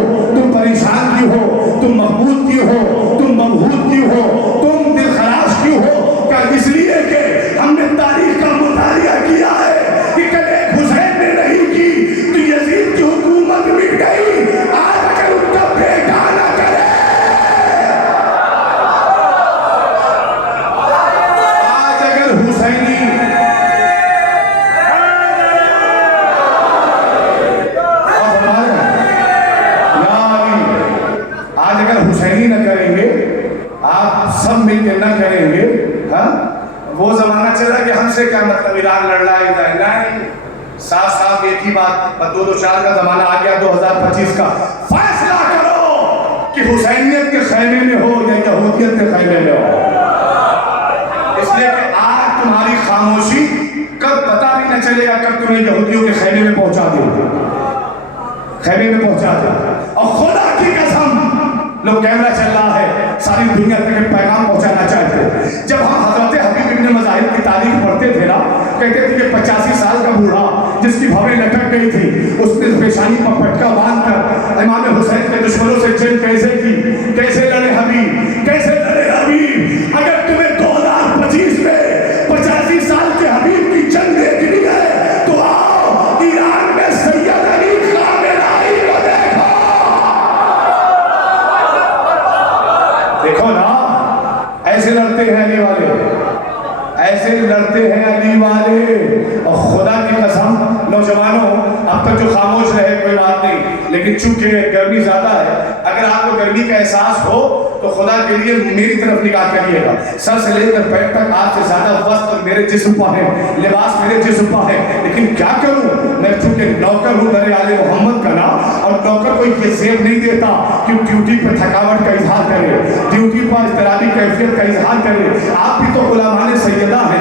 تم مغبوط کیوں ہو؟ تم مبہوت کیوں ہو؟ تم دل خراش کیوں ہو؟ کہ اس لیے کہ ہم نے تاریخ کا مطالعہ کیا ہے کہ کبھی حسین نے نہیں کی تو یزید کی حکومت مٹ گئی۔ آج اگر ان کا بیٹا نہ کرے، آج اگر حسینی حسینی نہ کریں گے، آپ سب مل کے نہ کریں گے، ہاں وہ زمانہ چلا کہ ہم سے کیا مطلب، ایران لڑ رہا ہے، نہیں، صاف ایک ہی بات، 2-4 کا زمانہ آ گیا، 2025 کا فیصلہ کرو کہ حسینیت کے خیمے میں ہو یا یہودیت کے خیمے میں ہو۔ اس لیے کہ آج تمہاری خاموشی کب پتہ بھی نہ چلے گا، کب تمہیں یہودیوں کے خیمے میں پہنچا دے، اور خدا کی قسم لوگ کیمرہ چل رہا ہے، ساری دنیا تک پیغام پہنچانا چاہتے ہیں۔ جب ہم حضرت حبیب ابن مظاہر کی تاریخ پڑھتے تھے نا، کہتے تھے کہ 85 سال کا بوڑھا جس کی بھویں لٹک گئی تھی، اس نے پیشانی پر پٹکا باندھ کر امام حسین کے دشمنوں سے جنگ کیسے کی، کیسے لڑے حبیب۔ اگر تمہیں 2025 میں 85 سال کے حبیب کی جنگ دیکھنی ہے تو آؤ ایران میں سید علی خامنہئی کو دیکھو نا، ایسے لڑتے ہیں علی والے، اور خدا کی قسم نوجوانوں اب تک جو خاموش رہے کوئی بات نہیں، لیکن چونکہ گرمی زیادہ ہے، اگر آپ کو گرمی کا احساس ہو تو خدا کے لیے میری طرف نگاہ کریے گا، سر سے لے کر پیر تک آپ سے زیادہ وسط میرے جسم پر ہے، لباس میرے جسم پر ہے، لیکن کیا کروں میں، چونکہ نوکر ہوں در آل محمد کا نا، اور نوکر کو یہ زیب نہیں دیتا کہ ڈیوٹی پر تھکاوٹ کا اظہار کرے، ڈیوٹی پر اضطرابی کیفیت کا اظہار کرے۔ آپ بھی تو غلامان سیدہ ہیں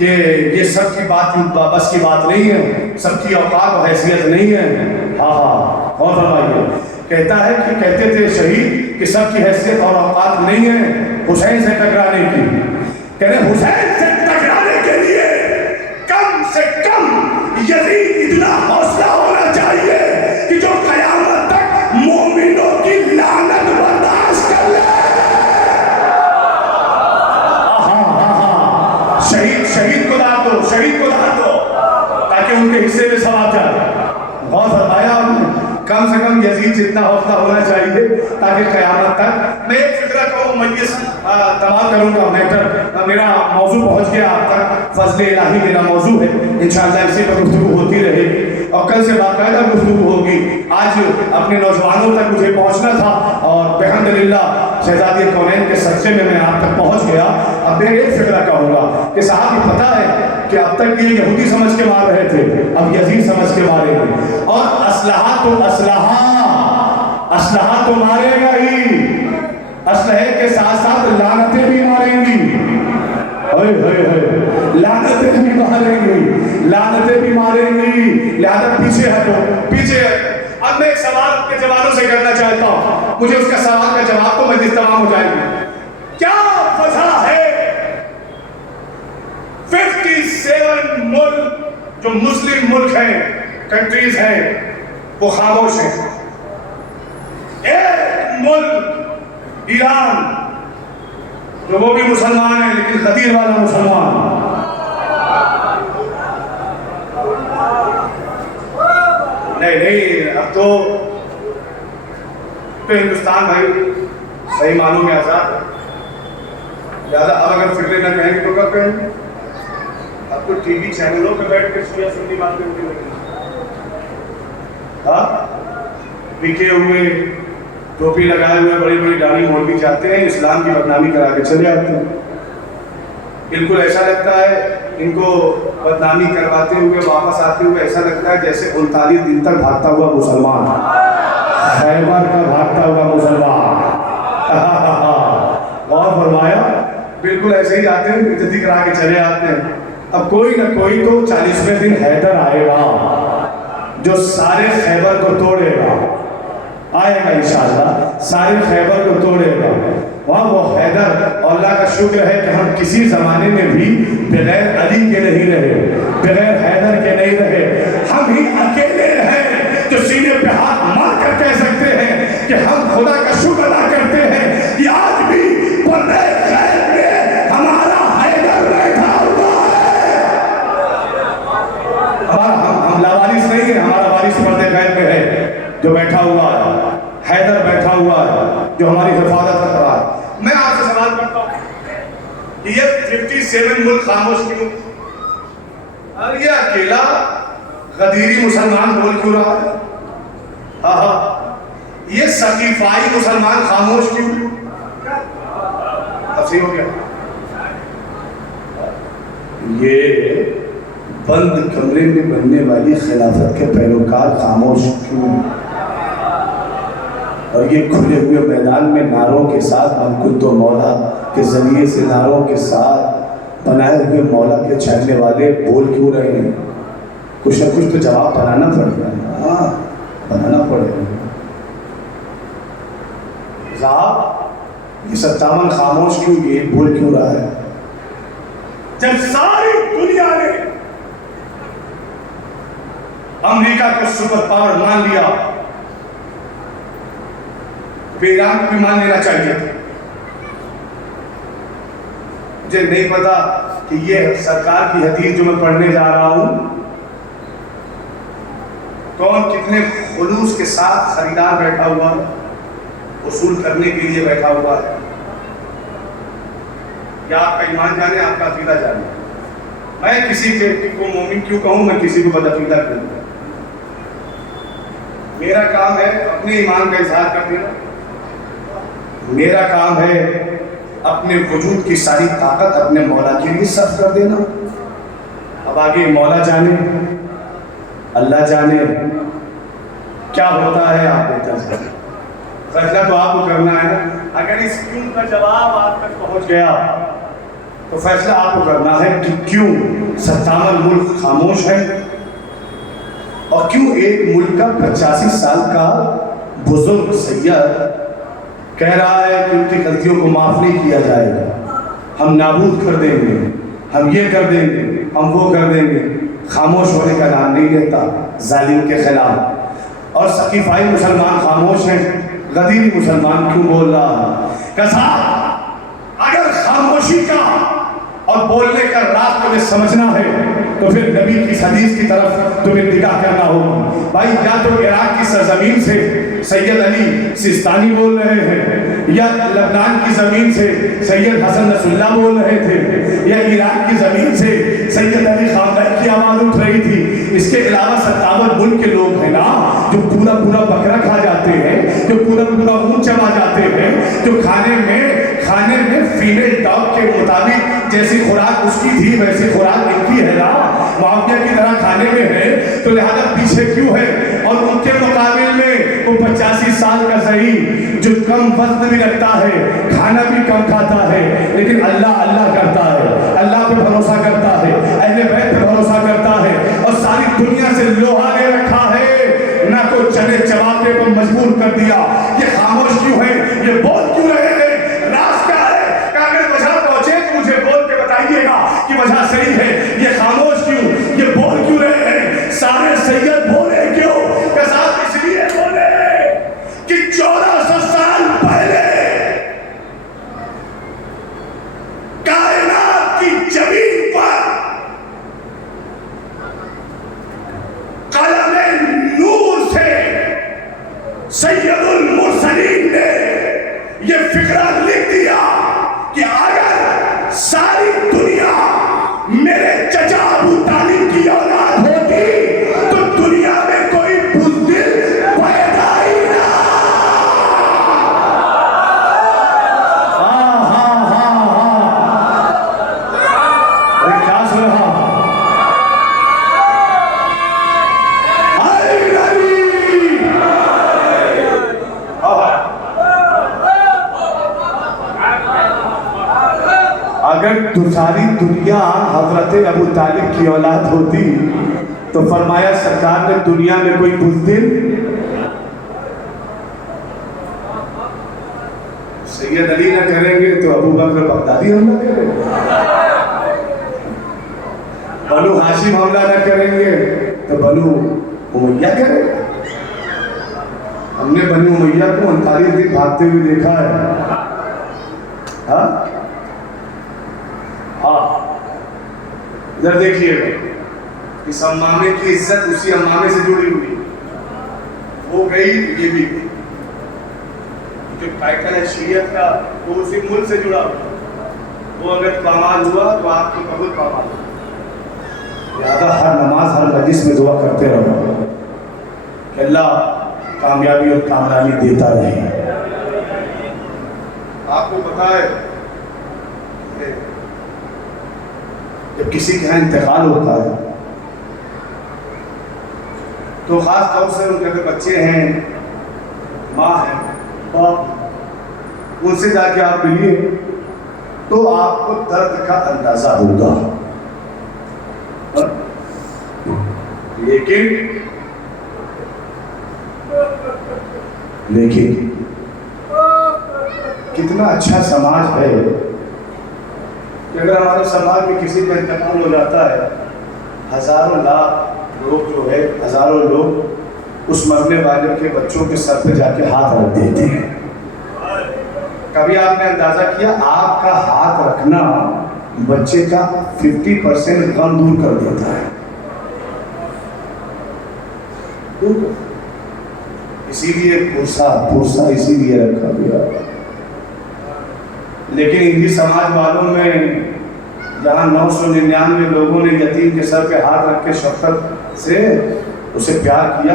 کہ یہ سب کی بات بس کی بات نہیں ہے، سب کی اوقات و حیثیت نہیں ہے. ہاں غور فرمائیے. کہتا ہے کہ کہتے تھے شہید کہ سب کی حیثیت اور اوقات نہیں ہے حسین سے ٹکرانے کی. کہہ رہے حسین سے ٹکرانے کے لیے کم سے کم یزید اتنا حوصلہ ہونا چاہیے کہ جو قیامت تک مومنوں کی لعنت برداشت کر لے. شہید کو دار دو، شہید کو دار دو تاکہ ان کے حصے میں ثواب جائے. بہت فرمایا آپ نے کم سے کم یزید جتنا حوصلہ ہونا چاہیے تاکہ قیامت تک. میں ایک فکرہ کہوں مجلس تمام کروں گا. میٹر میرا موضوع پہنچ گیا آپ تک. فضل الہی میرا موضوع ہے، انشاءاللہ اسی پر گفتگو ہوتی رہے گی اور کل سے باقاعدہ گفتگو ہوگی. آج اپنے نوجوانوں تک مجھے پہنچنا تھا اور بحمدللہ شہزادی کونین کے صدقے میں آپ تک پہنچ گیا. اب میں ایک فکرہ کہوں گا کہ صاحب یہ پتہ ہے کہ اب تک یہ یہودی سمجھ کے مار رہے تھے، اب یزید سمجھ کے مارے گے. اور اسلحہ تو مارے گا ہی، اسلحے کے ساتھ ساتھ لعنتیں بھی ماریں گی. لعنتیں بھی ماریں گی، لعنتیں بھی ماریں گی. لہذا پیچھے ہٹو، پیچھے. اب میں ایک سوال اپنے جوانوں سے کرنا چاہتا ہوں، مجھے اس کا سوال کا جواب تو مجلس تمام ہو جائے گی. کیا وجہ ہے 57 ملک جو مسلم ملک ہیں، کنٹریز ہیں، وہ خاموش ہیں؟ ایک ملک ایران جو وہ بھی مسلمان ہیں لیکن غدیر والا مسلمان. نہیں اب تو ہندوستان بھائی صحیح معنوں میں آزاد ہے. لہٰذا اب اگر فکرے نہ کہیں گے تو کب کہیں گے؟ اب تو ٹی وی چینلوں پہ بیٹھ کے شیعہ سنی باتیں ہوتی رہتی ہیں. بکے ہوئے ٹوپی لگائے ہوئے بڑی بڑی داڑھی مولوی جاتے ہیں اسلام کی بدنامی کرا کے چلے آتے ہیں. بالکل ایسا لگتا ہے ان کو بدنامی کرواتے ہوئے واپس آتے ہوئے ایسا لگتا ہے جیسے 39 دن تک بھاگتا ہوا مسلمان، خیبر کا بھاگتا ہوا مسلمان. اور فرمایا بالکل ایسے ہی آتے ہیں، بےعزتی کرا کے چلے آتے ہیں. اب کوئی نہ کوئی تو 40ویں دن حیدر آئے گا جو سارے خیبر کو توڑے گا. آئے گا انشاءاللہ، سارے خیبر کو توڑے گا. وہاں وہ حیدر، اور اللہ کا شکر ہے کہ ہم کسی زمانے میں بھی بغیر علی کے نہیں رہے، بغیر حیدر کے نہیں رہے. ہم ہی اکیلے ہیں جو سینے پہ ہاتھ مار کر کہہ سکتے ہیں کہ ہم خدا کا شکر ادا کرتے ہیں کہ آج بھی پردے خیر میں ہمارا حیدر بیٹھا ہوا ہے. ہم لاوارث نہیں ہیں، ہمارا وارث پردے خیر میں ہے جو بیٹھا ہوا ہے. حیدر بیٹھا ہوا ہے جو ہماری حفاظت کر رہا ہے. میں آپ سے سوال کرتا ہوں کہ یہ 57 ملک خاموش کیوں؟ اور یہ اکیلا غدیری مسلمان بول کیوں رہا ہے؟ یہ سقیفائی مسلمان خاموش کیوں؟ تفسیر ہو گیا. یہ بند کمرے میں بننے والی خلافت کے پیروکار خاموش کیوں؟ اور یہ کھلے ہوئے میدان میں نعروں کے ساتھ من کنت مولا کے ذریعے سے نعروں کے ساتھ بنائے ہوئے مولا کے چاہنے والے بول کیوں رہے ہیں؟ کچھ نہ کچھ تو جواب بنانا پڑے گا. بنانا پڑے گا. صاحب یہ 57 خاموش کیوں، یہ بول کیوں رہا ہے؟ جب ساری دنیا نے امریکہ کو سپر پاور مان لیا تو ایران کو بھی مان لینا چاہیے تھا. مجھے نہیں پتا کہ یہ سرکار کی حدیث جو میں پڑھنے جا رہا ہوں کون کتنے خلوص کے ساتھ خریدار بیٹھا ہوا ہے، وصول کرنے کے لیے بیٹھا ہوا ہے. یا آپ کا ایمان جانے، آپ کا عقیدہ جانے. میں کسی کو مومن کیوں کہوں، میں کسی کو بدعقیدہ کیوں کہوں؟ میرا کام ہے اپنے ایمان کا اظہار کر دینا. میرا کام ہے اپنے وجود کی ساری طاقت اپنے مولا کے لیے صرف کر دینا. اب آگے مولا جانے، اللہ جانے کیا ہوتا ہے، آپ بہتر جانے. فیصلہ تو آپ کو کرنا ہے. اگر اس کیوں کا جواب آپ تک پہنچ گیا تو فیصلہ آپ کو کرنا ہے کہ کیوں 57 ملک خاموش ہیں اور کیوں ایک ملک کا 85 سال کا بزرگ سید کہہ رہا ہے کہ ان کی غلطیوں کو معاف نہیں کیا جائے گا، ہم نابود کر دیں گے، ہم یہ کر دیں گے، ہم وہ کر دیں گے، خاموش ہونے کا نام نہیں لیتا ظالم کے خلاف۔ اور ثقیفائی مسلمان خاموش ہیں، غدیری مسلمان کیوں بول رہا ہے؟ کسا اگر خاموشی کا اور بولنے کا راز تمہیں سمجھنا ہے تو پھر نبی کی حدیث کی طرف تمہیں نگاہ کرنا ہوگا۔ بھائی یا تو عراق کی سرزمین سے سید علی سیستانی بول رہے ہیں، یا لبنان کی زمین سے سید حسن نصر اللہ بول رہے تھے، یا عراق کی زمین سے سید علی خامنئی کی آواز اٹھ رہی تھی۔ اس کے علاوہ 57 ملک کے لوگ ہیں نا جو پورا پورا بکرا کھا جاتے ہیں، جو پورا پورا اونٹ چبا جاتے ہیں، جو کھانے میں فیمیل ڈاگ کے مطابق جیسی خوراک اس کی تھی ویسی خوراک ان کی ہے نا، معاویہ کی طرح کھانے میں ہے، تو لہذا پیچھے کیوں ہے؟ اور ان کے مقابل میں وہ 85 سال کا ضعیف جو کم وزن بھی رکھتا ہے، کھانا بھی کم کھاتا ہے، لیکن اللہ اللہ کرتا ہے، اللہ پہ بھروسہ کرتا ہے، اہل بیت پہ بھروسہ کرتا ہے، اور ساری دنیا سے لوہا لے رکھا ہے، نہ کوئی چنے چباتے کو مجبور کر دیا۔ یہ خاموش کیوں ہے؟ یہ بول کیوں رہے ہیں؟ راز کیا ہے؟ کہ اگر وجہ پہنچے تو مجھے بول کے بتائیے گا کہ وجہ صحیح ہے۔ یہ خاموش کیوں؟ یہ بول کیوں رہے ہیں؟ سارے سید بولے کیوں؟ کہ صاحب اس لیے بولے کہ 1400 سال پہلے کائنات کی زمین پر قلم نور سے سید المرسلین نے یہ فکرہ لکھ دیا کہ اگر ساری دنیا میرے چچا ابو طالب کی اولاد ہوتی تو دنیا میں کوئی بزدل پیدا ہی نہ۔ کیا سن رہا؟ اگر تو ساری دنیا حضرت ابو طالب کی اولاد ہوتی تو فرمایا سرکار نے دنیا میں کوئی بزدل سید علی نہ کریں گے تو ابو بکر بغدادی حملہ کریں گے، بنو ہاشم حملہ نہ کریں گے تو بنو امیہ کریں گے۔ ہم نے بنو امیہ کو 39 دن بھاگتے ہوئے دیکھا ہے۔ ہاں ادھر دیکھیے اس امامے کی عزت اسی امامے سے جڑی ہوئی، وہ گئی یہ بھی گئی، جو ٹائٹل ہے شریعت کا وہ اسی ملک سے جڑا ہوا، وہ اگر پامال ہوا تو آپ کی قبول پامال ہوا۔ لہذا ہر نماز ہر مجلس میں دعا کرتے رہو کہ اللہ کامیابی اور کامیابی دیتا رہے۔ آپ کو پتا ہے جب کسی کا انتقال ہوتا ہے تو خاص طور سے ان کے اگر بچے ہیں، ماں ہیں، باپ، ان سے جا کے آپ ملیے تو آپ کو درد کا اندازہ ہوگا۔ لیکن کتنا اچھا سماج ہے کہ اگر ہمارے سماج میں کسی کا انتقال ہو جاتا ہے، ہزاروں لاکھ لوگ جو ہے، ہزاروں لوگ اس مرنے والے کے بچوں کے سر پہ جا کے ہاتھ رکھ دیتے ہیں۔ کبھی آپ نے اندازہ کیا آپ کا ہاتھ رکھنا بچے کا 50% غم دور کر دیتا ہے؟ اسی لیے پرسا اسی لیے رکھا گیا۔ لیکن ہندی سماج والوں میں جہاں 999 لوگوں نے یتیم کے سر پہ ہاتھ رکھ کے شفقت سے اسے پیار کیا،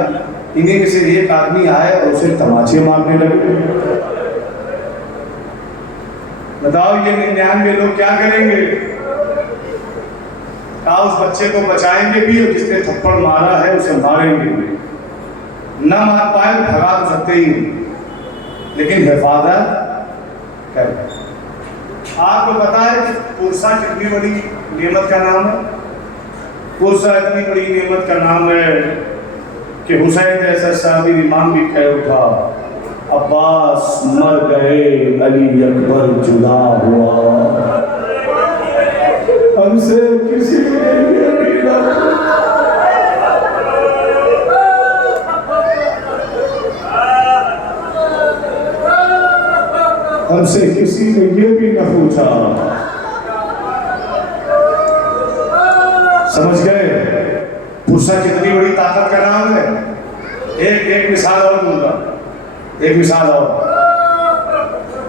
انہیں میں سے ایک آدمی آئے اور اسے تماچے مارنے لگے۔ بتاؤ یہ 99 لوگ کیا کریں گے؟ کہا اس بچے کو بچائیں گے بھی اور جس نے تھپڑ مارا ہے اسے ماریں گے، نہ مار پائے تو بھگا تو سکتے ہی، لیکن حفاظت کر۔ آپ کو پتا ہے کہ پرسا کتنی بڑی نعمت کا نام ہے؟ پرسا اتنی بڑی نعمت کا نام ہے کہ حسین جیسا صحابی امام بھی کہہ اٹھا، عباس مر گئے علی اکبر جدا ہوا، ہم سے کسی نے یہ بھی نہ ہم سے کسی نے یہ بھی نہ پوچھا۔ سمجھ گئے پرسا کتنی بڑی طاقت کا نام ہے؟ ایک مثال اور دوں گا، ایک مثال اور۔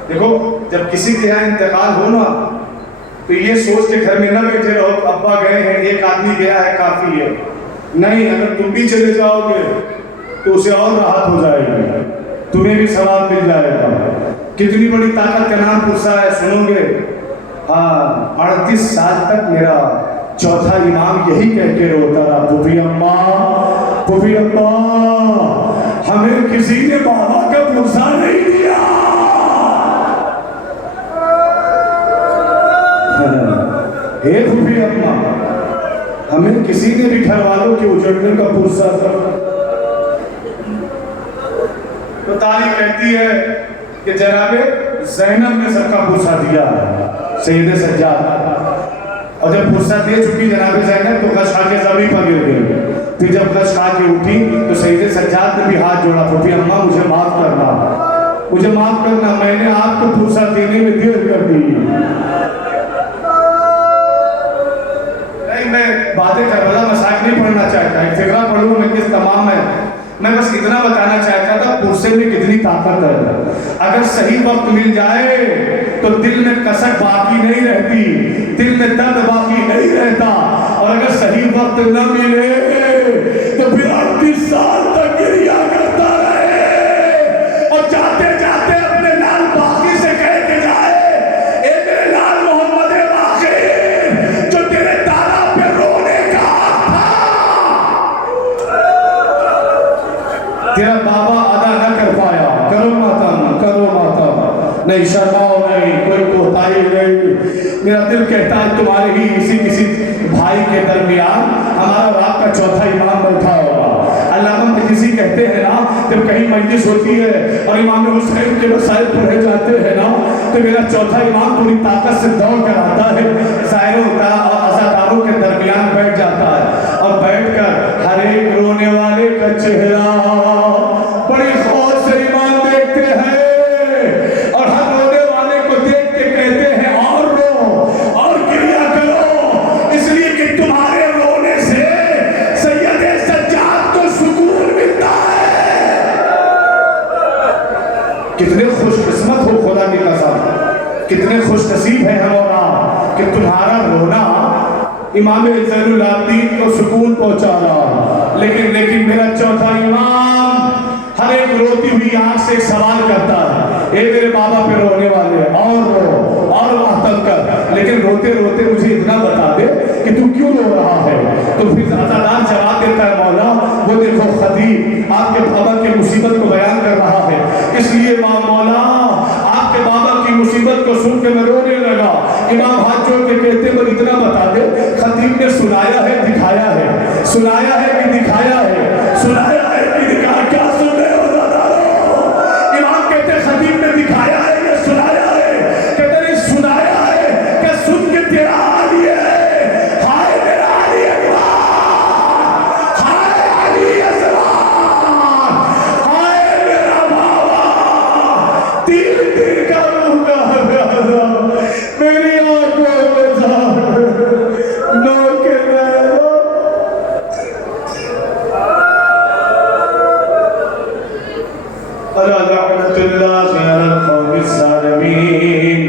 دیکھو جب کسی کے یہاں انتقال ہو نا تو یہ سوچ کے گھر میں نہ بیٹھے رہو ابا گئے ہیں ایک آدمی گیا ہے کافی ہے، نہیں، اگر تم بھی چلے جاؤ گے تو اسے اور راحت ہو جائے گی، تمہیں بھی ثواب مل جائے گا۔ کتنی بڑی طاقت کا نام پرسا ہے، سنو گے؟ ہاں 38 سال تک میرا چوتھا امام یہی کہہ کے روتا رہا، پھوپھی اماں ہمیں کسی نے بابا کا پرسا نہیں دیا۔ اے پھوپھی اماں ہمیں کسی نے بھی گھر والوں کے اجڑنے کا پرسا تو تاریخ کہتی ہے کہ جناب زینب نے سب کا پرسا دیا سید سجاد، اور جب پرسا دے چکی جناب زینب تو غش کھا کے زمین پر گر گئی۔ پھر جب غش کھا کے اٹھی تو سید سجاد نے بھی ہاتھ جوڑا، پھوپھی اماں مجھے معاف کرنا، مجھے معاف کرنا، میں نے آپ کو پرسا دینے میں دیر کر دی۔ نہیں میں باتیں کربلا مسائل نہیں پڑھنا چاہتا، ایک فقرہ پڑھوں مجلس تمام ہے، میں بس اتنا بتانا چاہتا تھا پرسے میں کتنی طاقت ہے۔ اگر صحیح وقت مل جائے تو دل میں کسک باقی نہیں رہتی، دل میں درد باقی نہیں رہتا، اور اگر صحیح وقت نہ ملے تو پھر 38 سال تک گریا کرتا رہے، اور جاتے جاتے اپنے لال باقی سے کہہ کے جائے، اے میرے لال محمد باقی جو تیرے دادا پہ رونے کا تیرا بابا ادا نہ کر پایا، کرو ماتم، کرو ماتم، نہیں شرماؤ، نہیں کوئی کوتاہی نہیں۔ میرا دل کہتا ہے تمہارے ہی کسی بھائی کے درمیان ہمارا اور آپ کا چوتھا امام بیٹھا ہوگا۔ علامہ مجلسی کہتے ہیں نا جب کہیں مجلس ہوتی ہے اور امام حسین کے مسائل پڑھے جاتے ہیں نا تو میرا چوتھا امام پوری طاقت سے دوڑ کر آتا ہے، زائروں اور عزاداروں کے درمیان بیٹھ جاتا ہے، اور بیٹھ کر ہر ایک رونے والے کا چہرہ بڑی غور سے امام دیکھتے ہیں، اور ہر رونے والے کو دیکھ کے کہتے ہیں اور رو اور گریا کرو، اس لیے کہ تمہارے رونے سے سید سجاد کو سکون ملتا ہے۔ کتنے خوش قسمت ہو خدا کی قسم، کتنے خوش نصیب ہیں ہم اور آپ کہ تمہارا رونا امام زین العابدین کو سکون پہنچا رہا۔ لیکن میرا چوتھا امام ہر ایک روتی ہوئی آنکھ سے ایک سوال کرتا ہے، اے میرے بابا پہ رونے والے اور رو اور ماتم کر، لیکن روتے روتے مجھے اتنا بتا دے کہ تو کیوں رو رہا ہے؟ تو پھر عزادار جواب دیتا ہے، مولا وہ دیکھو خطیب آپ کے بابا کی مصیبت کو بیان کر رہا ہے، اس لیے مولا آپ کے بابا کی مصیبت کو سن کے میں رونے لگا۔ امام ہاتھ جوڑ کے کہتے پر اتنا بتا دے خطیب نے سنایا ہے دکھایا ہے، سنایا ہے کہ دکھایا ہے، سنایا ہے کہ دکھایا، کیا سن رہے ہو زادارو؟ امام کہتے خطیب نے دکھایا ہے یا سنایا ہے؟ کہتے نہیں سنایا ہے کہ سن کے تیرا حال یہ ہے، ہائے میرا علی اکبر، ہائے علی اصغر، ہائے میرا بابا، تین دن کا روح کا میری آنکھوں میں جان نو کے نیرو۔ الا رحمت اللہ علی القوم الظالمین۔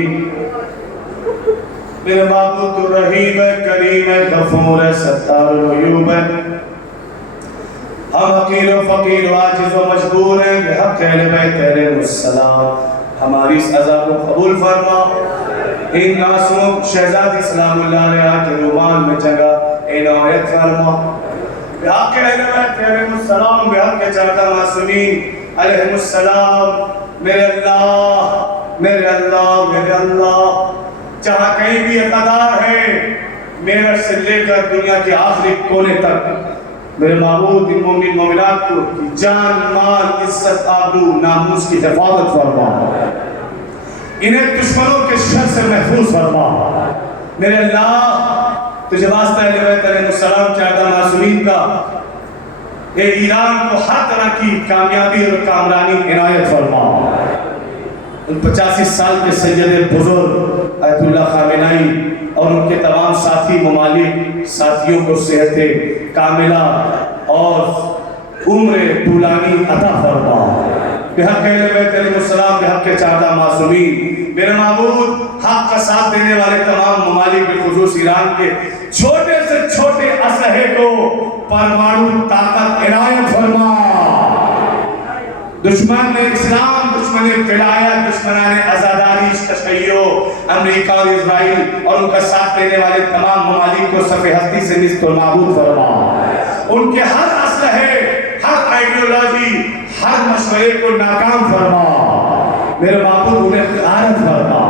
میرے معبود الرحیم ہے، کریم ہے، غفور ہے، ستار العیوب ہے، ہم حقیر و فقیر و عاجز و مجبور ہیں، بحق اہل بیت علیہ السلام ہماری اس عزا کو قبول فرما۔ ان معصوم شہزادی سلام اللہ علیہ کے رومان میں جگہ عنایت فرما، بحق اہل بیت علیہ السلام، بحق چاہتا معصومین علیہ السلام۔ میرے اللہ میرے اللہ میرے اللہ جہاں کہیں بھی اقتدار ہے، میرٹھ سے لے کر دنیا کے آخری کونے تک میرے معبود ان مومن مومنات کو جان مال عزت آبرو ناموس کی حفاظت فرما، انہیں دشمنوں کے شر سے محفوظ فرما۔ میرے اللہ تجھے واسطہ اہل بیت علیہ السلام کے آدھا معصومین کا اے ایران کو ہر طرح کی کامیابی اور کامرانی عنایت فرما۔ ان 85 سال کے سید بزرگ آیت اللہ خامنہئی اور ان کے تمام ساتھی ممالک ساتھیوں کو صحت کاملہ اور عمر طولانی عطا فرما۔ بحق اہل بیت علیہ السلام، بحق کے چاردہ معصومین، میرے معبود حق کا ساتھ دینے والے تمام ممالک بالخصوص ایران کے چھوٹے سے چھوٹے اسلحے کو پرمانو طاقت عنایت فرما۔ دشمن اسلام، دشمن ولایت، دشمنان عزاداری، تشیع، امریکہ اور اسرائیل اور ان کا ساتھ دینے والے تمام ممالک کو صف ہستی سے نصف و نابود فرما۔ ان کے ہر اسلحے، ہر آئیڈیولوجی، ہر مشورے کو ناکام فرما۔ میرے معبود انہیں غارت فرما،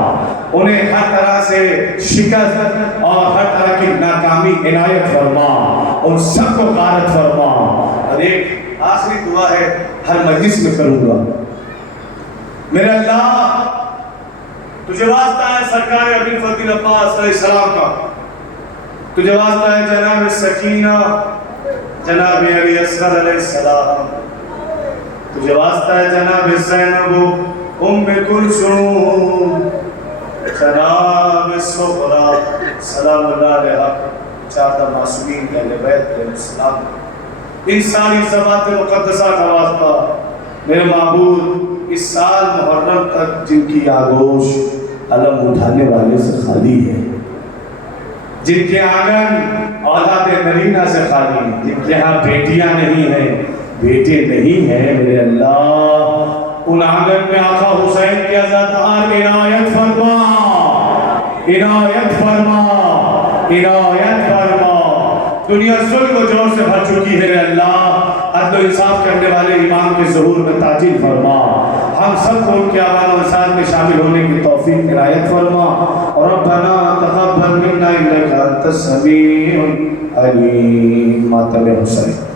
انہیں ہر طرح سے شکست اور ہر طرح کی ناکامی عنایت فرما، ان سب کو غارت فرما۔ اور ایک آخری دعا ہے، ہر مجلس میں کروں گا۔ میرے اللہ تجھے واسطہ ہے سرکار ابی الفضل عباس علیہ السلام کا، تجھے واسطہ ہے جناب سکینہ جناب علی اصغر علیہ السلام، تجھے واسطہ ہے جناب زینب ام کلثوم، جناب سغرا سلام اللہ علیہ، چاردہ معصومین اہل بیت علیہ السلام، ان ساری ذوات مقدسہ کا واسطہ میرے معبود اس سال محرم تک جن کی آغوش علم اٹھانے والے سے خالی ہے، جن کے آنگن اولاد نرینہ سے خالی ہیں، جن کے ہاں بیٹیاں نہیں ہیں، بیٹے نہیں ہیں، میرے اللہ ان آنگن میں آقا حسین کے عزادار عنایت فرما، عنایت فرما، عنایت فرما۔ دنیا ظلم و جور سے بھر چکی ہے، اللہ عدل و انصاف کرنے والے امام کے ظہور میں تعجیل فرما، ہم سب کو ان کے اعمال و انصار میں شامل ہونے کی توفیق عنایت فرما۔ ربنا تقبل منا انک انت السمیع العلیم۔ ماتم حسین۔